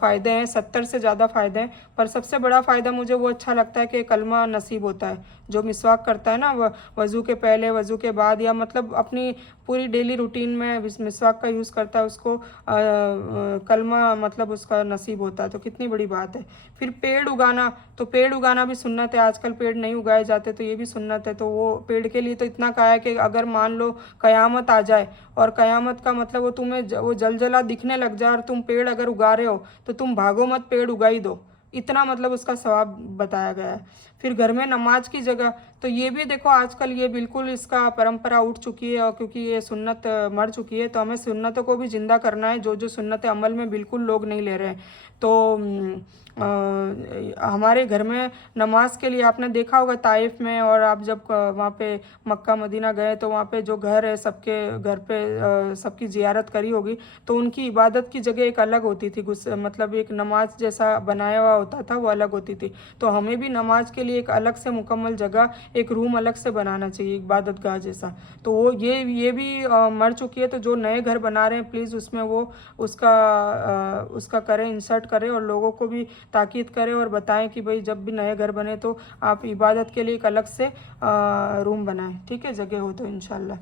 फ़ायदे हैं, 70 से ज़्यादा फ़ायदे हैं, पर सबसे बड़ा फ़ायदा मुझे वो अच्छा लगता है कि कलमा नसीब होता है। जो मिसवाक करता है ना, वज़ू के पहले, वज़ू के बाद, या मतलब अपनी पूरी डेली रूटीन में मिसवाक का यूज़ करता है, उसको कलमा मतलब उसका नसीब होता है, तो कितनी बड़ी बात है। फिर पेड़ उगाना, तो पेड़ उगाना भी सुन्नत है। आजकल पेड़ नहीं उगाए जाते, तो ये भी सुन्नत है। तो वो पेड़ के लिए तो इतना कहा है कि अगर मान लो क़यामत आ जाए, और क़यामत का मतलब वो तुम्हें वो जलजला दिखने लग जाए, और तुम पेड़ अगर उगा रहे हो, तो तुम भागो मत, पेड़ उगा ही दो, इतना मतलब उसका सवाब बताया गया है। फिर घर में नमाज की जगह, तो ये भी देखो आजकल ये बिल्कुल इसका परंपरा उठ चुकी है, और क्योंकि ये सुन्नत मर चुकी है, तो हमें सुन्नतों को भी ज़िंदा करना है, जो जो सुन्नत अमल में बिल्कुल लोग नहीं ले रहे हैं। तो हमारे घर में नमाज के लिए आपने देखा होगा ताइफ में, और आप जब वहाँ पे मक्का मदीना गए, तो वहाँ पे जो घर है सबके घर पे सबकी ज़ियारत करी होगी, तो उनकी इबादत की जगह एक अलग होती थी, मतलब एक नमाज जैसा बनाया हुआ होता था, वो अलग होती थी। तो हमें भी नमाज के लिए एक अलग से मुकम्मल जगह, एक रूम अलग से बनाना चाहिए, इबादत गाह जैसा। तो वो ये भी मर चुकी है। तो जो नए घर बना रहे हैं, प्लीज़ उसमें वो उसका करें, इंसर्ट करें, और लोगों को भी ताकीद करें और बताएं कि भाई जब भी नए घर बने तो आप इबादत के लिए एक अलग से रूम बनाएं, ठीक है, जगह हो तो इंशाल्लाह।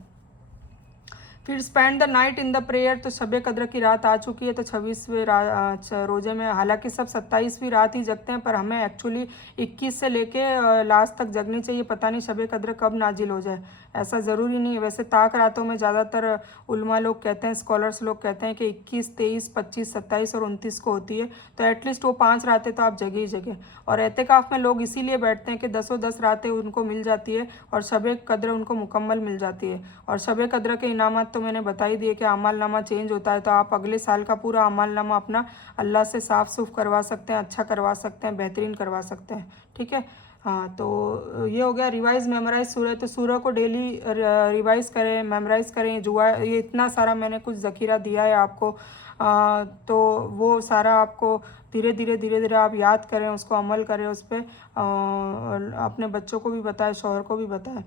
फिर spend the night in the prayer, तो शब कद्र की रात आ चुकी है, तो 26वें रोज़े में, हालांकि सब 27वीं रात ही जगते हैं, पर हमें एक्चुअली 21 से लेके लास्ट तक जगनी चाहिए। पता नहीं शब कद्र कब नाजिल हो जाए, ऐसा ज़रूरी नहीं है। वैसे ताक रातों में ज़्यादातर उलमा लोग कहते हैं, स्कॉलर्स लोग कहते हैं कि 21, 23, 25, 27 और 29 को होती है, तो एटलीस्ट वो 5 रातें तो आप जगह ही जगह। और एहतिकाफ़ में लोग इसीलिए बैठते हैं कि 10 रातें उनको मिल जाती है, और शब कद्र उनको मुकम्मल मिल जाती है। और शब कद्र के इनामात तो मैंने बता ही दिए कि अमाल नामा चेंज होता है, तो आप अगले साल का पूरा अमाल नामा अपना अल्लाह से साफ़ सुफ करवा सकते हैं, अच्छा करवा सकते हैं, बेहतरीन करवा सकते हैं, ठीक है। हाँ, तो ये हो गया रिवाइज़ मेमोराइज सूरह। तो सूरह को डेली रिवाइज़ करें, मेमोराइज़ करें। जुआ ये इतना सारा मैंने कुछ ज़ख़ीरा दिया है आपको, तो वो सारा आपको धीरे धीरे आप याद करें, उसको अमल करें उस पर, अपने बच्चों को भी बताएं, शौहर को भी बताएं।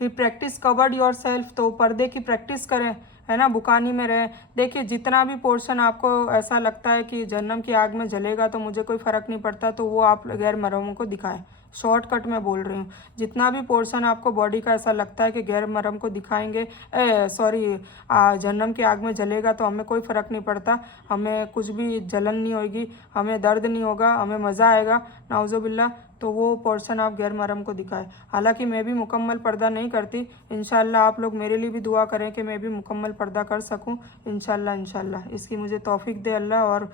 फिर प्रैक्टिस कवर्ड योर सेल्फ, तो पर्दे की प्रैक्टिस करें, है ना, बुकानी में रहें। देखिए जितना भी पोर्शन आपको ऐसा लगता है कि जहन्नम की आग में जलेगा तो मुझे कोई फ़र्क नहीं पड़ता, तो वो आप गैर महरमों को दिखाएं। शॉर्टकट में बोल रही हूँ, जितना भी पोर्शन आपको बॉडी का ऐसा लगता है कि गैर महरम को दिखाएंगे, जहन्नम की आग में जलेगा, तो हमें कोई फ़र्क नहीं पड़ता, हमें कुछ भी जलन नहीं होगी, हमें दर्द नहीं होगा, हमें मज़ा आएगा, नाउज़ुबिल्लाह। तो वो पोर्शन आप गैर महरम को दिखाएं। हालांकि मैं भी मुकम्मल पर्दा नहीं करती, इंशाल्लाह आप लोग मेरे लिए भी दुआ करें कि मैं भी मुकम्मल पर्दा कर सकूं, इंशाल्लाह। इसकी मुझे तौफीक दे अल्लाह, और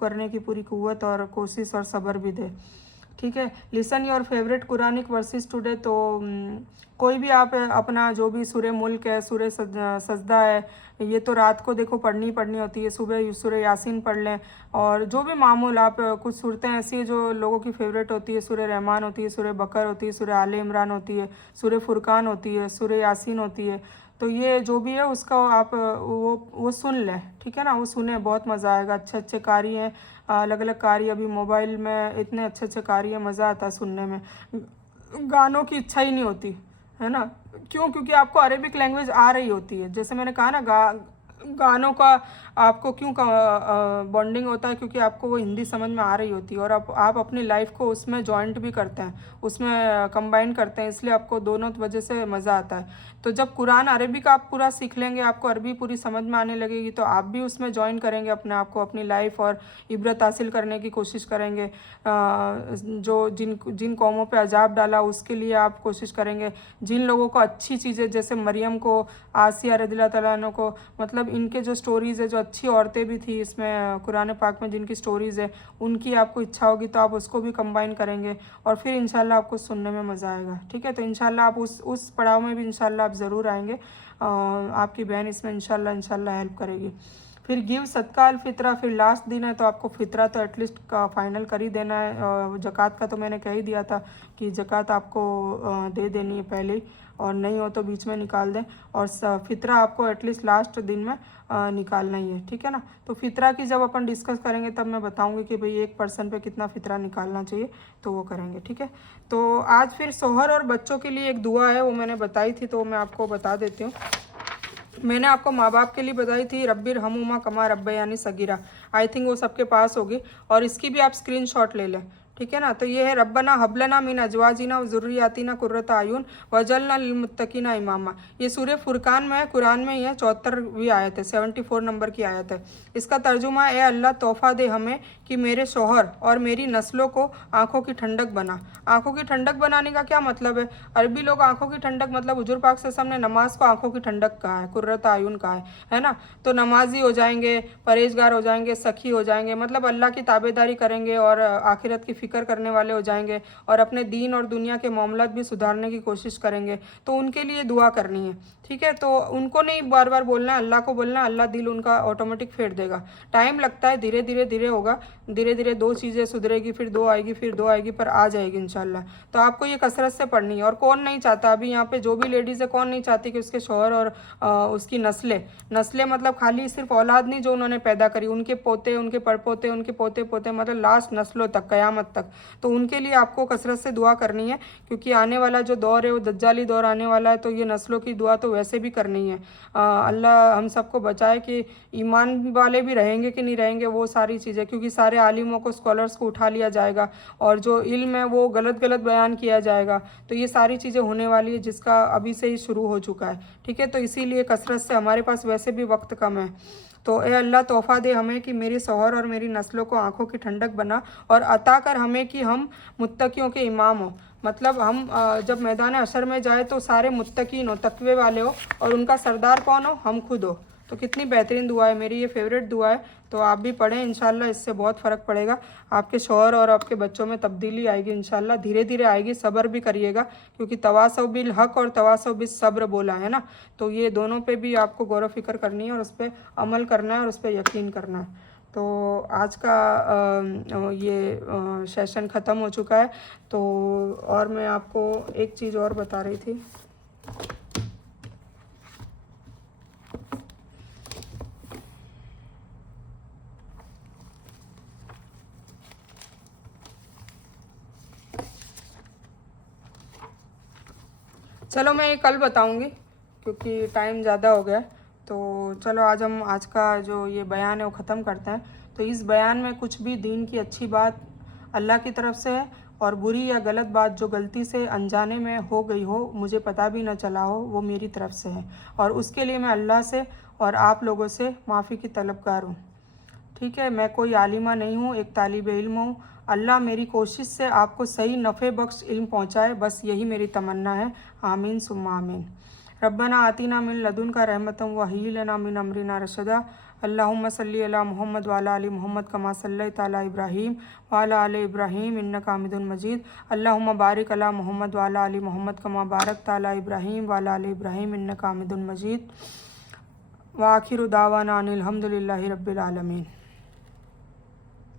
करने की पूरी कुव्वत और कोशिश और सब्र भी दे, ठीक है। Listen your favourite Quranic verses today, तो कोई भी आप अपना जो भी सूरह मुल्क है, सूरह सजदा है, ये तो रात को देखो पढ़नी होती है, सुबह सूरह यासीन पढ़ लें। और जो भी मामूल आप कुछ सूरतें ऐसी है जो लोगों की फेवरेट होती है, सूरह रहमान होती है, सूरह बकर होती है, सूरह आले इमरान होती है, सूरह फुरकान होती है, सूरह यासीन होती है। तो ये जो भी है उसका आप वो सुन लें, ठीक है ना, वो सुने, बहुत मज़ा आएगा। अच्छे कारी हैं, अलग अलग कारी, अभी मोबाइल में इतने अच्छे कारी हैं, मज़ा आता है सुनने में। गानों की इच्छा ही नहीं होती, है ना, क्यों? क्योंकि आपको अरेबिक लैंग्वेज आ रही होती है। जैसे मैंने कहा ना, गानों का आपको क्यों बॉन्डिंग होता है, क्योंकि आपको वो हिंदी समझ में आ रही होती है और आप अपनी लाइफ को उसमें जॉइंट भी करते हैं, उसमें कंबाइन करते हैं, इसलिए आपको दोनों वजह से मज़ा आता है। तो जब कुरान अरबी का आप पूरा सीख लेंगे, आपको अरबी पूरी समझ में आने लगेगी, तो आप भी उसमें ज्वाइन करेंगे अपने आप को, अपनी लाइफ और इबरत हासिल करने की कोशिश करेंगे। जो जिन जिन कौमों पे अजाब डाला उसके लिए आप कोशिश करेंगे, जिन लोगों को अच्छी चीज़ें जैसे मरियम को, आसिया रज़ियल्लाहु तआला अन्हा को, मतलब इनके जो स्टोरीज़ है, जो अच्छी औरतें भी थी इसमें कुरान पाक में जिनकी स्टोरीज़ है, उनकी आपको इच्छा होगी तो आप उसको भी कंबाइन करेंगे और फिर इंशाल्लाह आपको सुनने में मज़ा आएगा। ठीक है, तो इंशाल्लाह आप उस पड़ाव में भी इंशाल्लाह आप ज़रूर आएंगे। आपकी बहन इसमें इंशाल्लाह हेल्प करेगी। फिर गिव सदका अल फित्रा, फिर लास्ट दिन है तो आपको फित्रा तो एटलीस्ट का फाइनल कर ही देना है। ज़कात का तो मैंने कह ही दिया था कि ज़कात आपको दे देनी है पहले ही, और नहीं हो तो बीच में निकाल दें, और फित्रा आपको एटलीस्ट लास्ट दिन में निकालना ही है। ठीक है ना, तो फित्रा की जब अपन डिस्कस करेंगे तब मैं बताऊंगी कि भाई एक पर्सन पे कितना फित्रा निकालना चाहिए, तो वो करेंगे। ठीक है, तो आज फिर शोहर और बच्चों के लिए एक दुआ है, वो मैंने बताई थी तो मैं आपको बता देती हूँ। मैंने आपको माँ बाप के लिए बताई थी, रब्बिर हमुमा कमा रब्बयानी सगीरा, आई थिंक वो सबके पास होगी, और इसकी भी आप स्क्रीनशॉट ले लें। ठीक है ना, तो ये है रब्बना हबलना मिन अजवाजिना व ज़ुर्रियातिना कुर्रता आयुन वजलना लिलमुत्तकीना इमामा। ये सूर्य फुरकान में है, कुरान में ही है, 74वीं आयत है, 74 नंबर की आयत है। इसका तर्जुमा है, ए अल्लाह तोहफ़ा दे हमें कि मेरे शोहर और मेरी नस्लों को आँखों की ठंडक बना। आँखों की ठंडक बनाने का क्या मतलब है? अरबी लोग आँखों की ठंडक मतलब हुजूर पाक सल्लल्लाहु अलैहि वसल्लम ने नमाज को आँखों की ठंडक कहा है, कुर्रत आयुन कहा है ना। तो नमाजी हो जाएंगे, परहेजगार हो जाएंगे, सखी हो जाएंगे, मतलब अल्लाह की ताबेदारी करेंगे और आखिरत की फ़िक्र करने वाले हो जाएंगे और अपने दीन और दुनिया के मामलात भी सुधारने की कोशिश करेंगे। तो उनके लिए दुआ करनी है। ठीक है, तो उनको नहीं बार बार बोलना है, अल्लाह को बोलना है, अल्लाह दिल उनका ऑटोमेटिक फेर देगा। टाइम लगता है, धीरे धीरे होगा, धीरे धीरे 2 चीज़ें सुधरेगी, फिर 2 आएगी, फिर 2 आएगी, पर आ जाएगी इंशाल्लाह। तो आपको ये कसरत से पढ़नी है। और कौन नहीं चाहता, अभी यहाँ पे जो भी लेडीज़ है, कौन नहीं चाहती कि उसके शौहर और उसकी नस्लें मतलब खाली सिर्फ औलाद नहीं जो उन्होंने पैदा करी, उनके पोते, उनके पड़पोते, उनके पोते पोते, मतलब लास्ट नस्लों तक, क़यामत तक। तो उनके लिए आपको कसरत से दुआ करनी है, क्योंकि आने वाला जो दौर है वो दज्जाली दौर आने वाला है, तो ये नस्लों की दुआ तो वैसे भी करनी है। अल्लाह हम सबको बचाए कि ईमान वाले भी रहेंगे कि नहीं रहेंगे वो सारी चीज़ें, क्योंकि सारे आलिमों को, स्कॉलर्स को उठा लिया जाएगा और जो इल्म है वो गलत बयान किया जाएगा। तो ये सारी चीज़ें होने वाली है, जिसका अभी से ही शुरू हो चुका है। ठीक है, तो इसीलिए कसरत से, हमारे पास वैसे भी वक्त कम है, तो ए अल्लाह तोहफ़ा दे हमें कि मेरे शौहर और मेरी नस्लों को आँखों की ठंडक बना, और अता कर हमें कि हम मुत्तकियों के इमाम हो। मतलब हम जब मैदान हशर में जाए तो सारे मुत्तकीन हो, तकवे वाले हो, और उनका सरदार कौन हो? हम खुद हो। तो कितनी बेहतरीन दुआ है, मेरी ये फेवरेट दुआ है, तो आप भी पढ़ें इंशाल्लाह, इससे बहुत फ़र्क पड़ेगा। आपके शौहर और आपके बच्चों में तब्दीली आएगी इंशाल्लाह, धीरे धीरे आएगी। सब्र भी करिएगा, क्योंकि तवासौ बिल हक़ और तवासौ बिस सब्र बोला है ना, तो ये दोनों पे भी आपको गौर फिक्र करनी है और उस पर अमल करना है और उस पर यकीन करना है। तो आज का ये सेशन ख़त्म हो चुका है। तो और मैं आपको एक चीज़ और बता रही थी, चलो मैं ये कल बताऊंगी क्योंकि टाइम ज़्यादा हो गया। तो चलो आज हम आज का जो ये बयान है वो ख़त्म करते हैं। तो इस बयान में कुछ भी दीन की अच्छी बात अल्लाह की तरफ से है, और बुरी या गलत बात जो गलती से अनजाने में हो गई हो, मुझे पता भी न चला हो, वो मेरी तरफ से है, और उसके लिए मैं अल्लाह से और आप लोगों से माफ़ी की तलबगार हूँ। ठीक है, मैं कोई आलिमा नहीं हूँ, एक तालिब इल्म हूँ। अल्लाह मेरी कोशिश से आपको सही नफ़े बख्श इल्म पहुँचाए, बस यही मेरी तमन्ना है। आमीन सुम्मा आमीन। रब्बना आतिना मिन लदुनका रहमतम व हय्यि लना मिन अमरिना रशदा। अल्लाहुम्मा सल्ली अला मुहम्मद व अला आलि मुहम्मद कमा सल्लैता अला इब्राहीम व अला आलि इब्राहीम इन्नका हमीदुन मजीद। अल्लाहुम्मा बारिक अला मुहम्मद व अला आलि मुहम्मद कमा बारकता अला इब्राहीम व अला आलि इब्राहीम इन्नका हमीदुन मजीद। व आखिरु दावाना अनिल हम्दुलिल्लाहि रब्बिल आलमीन।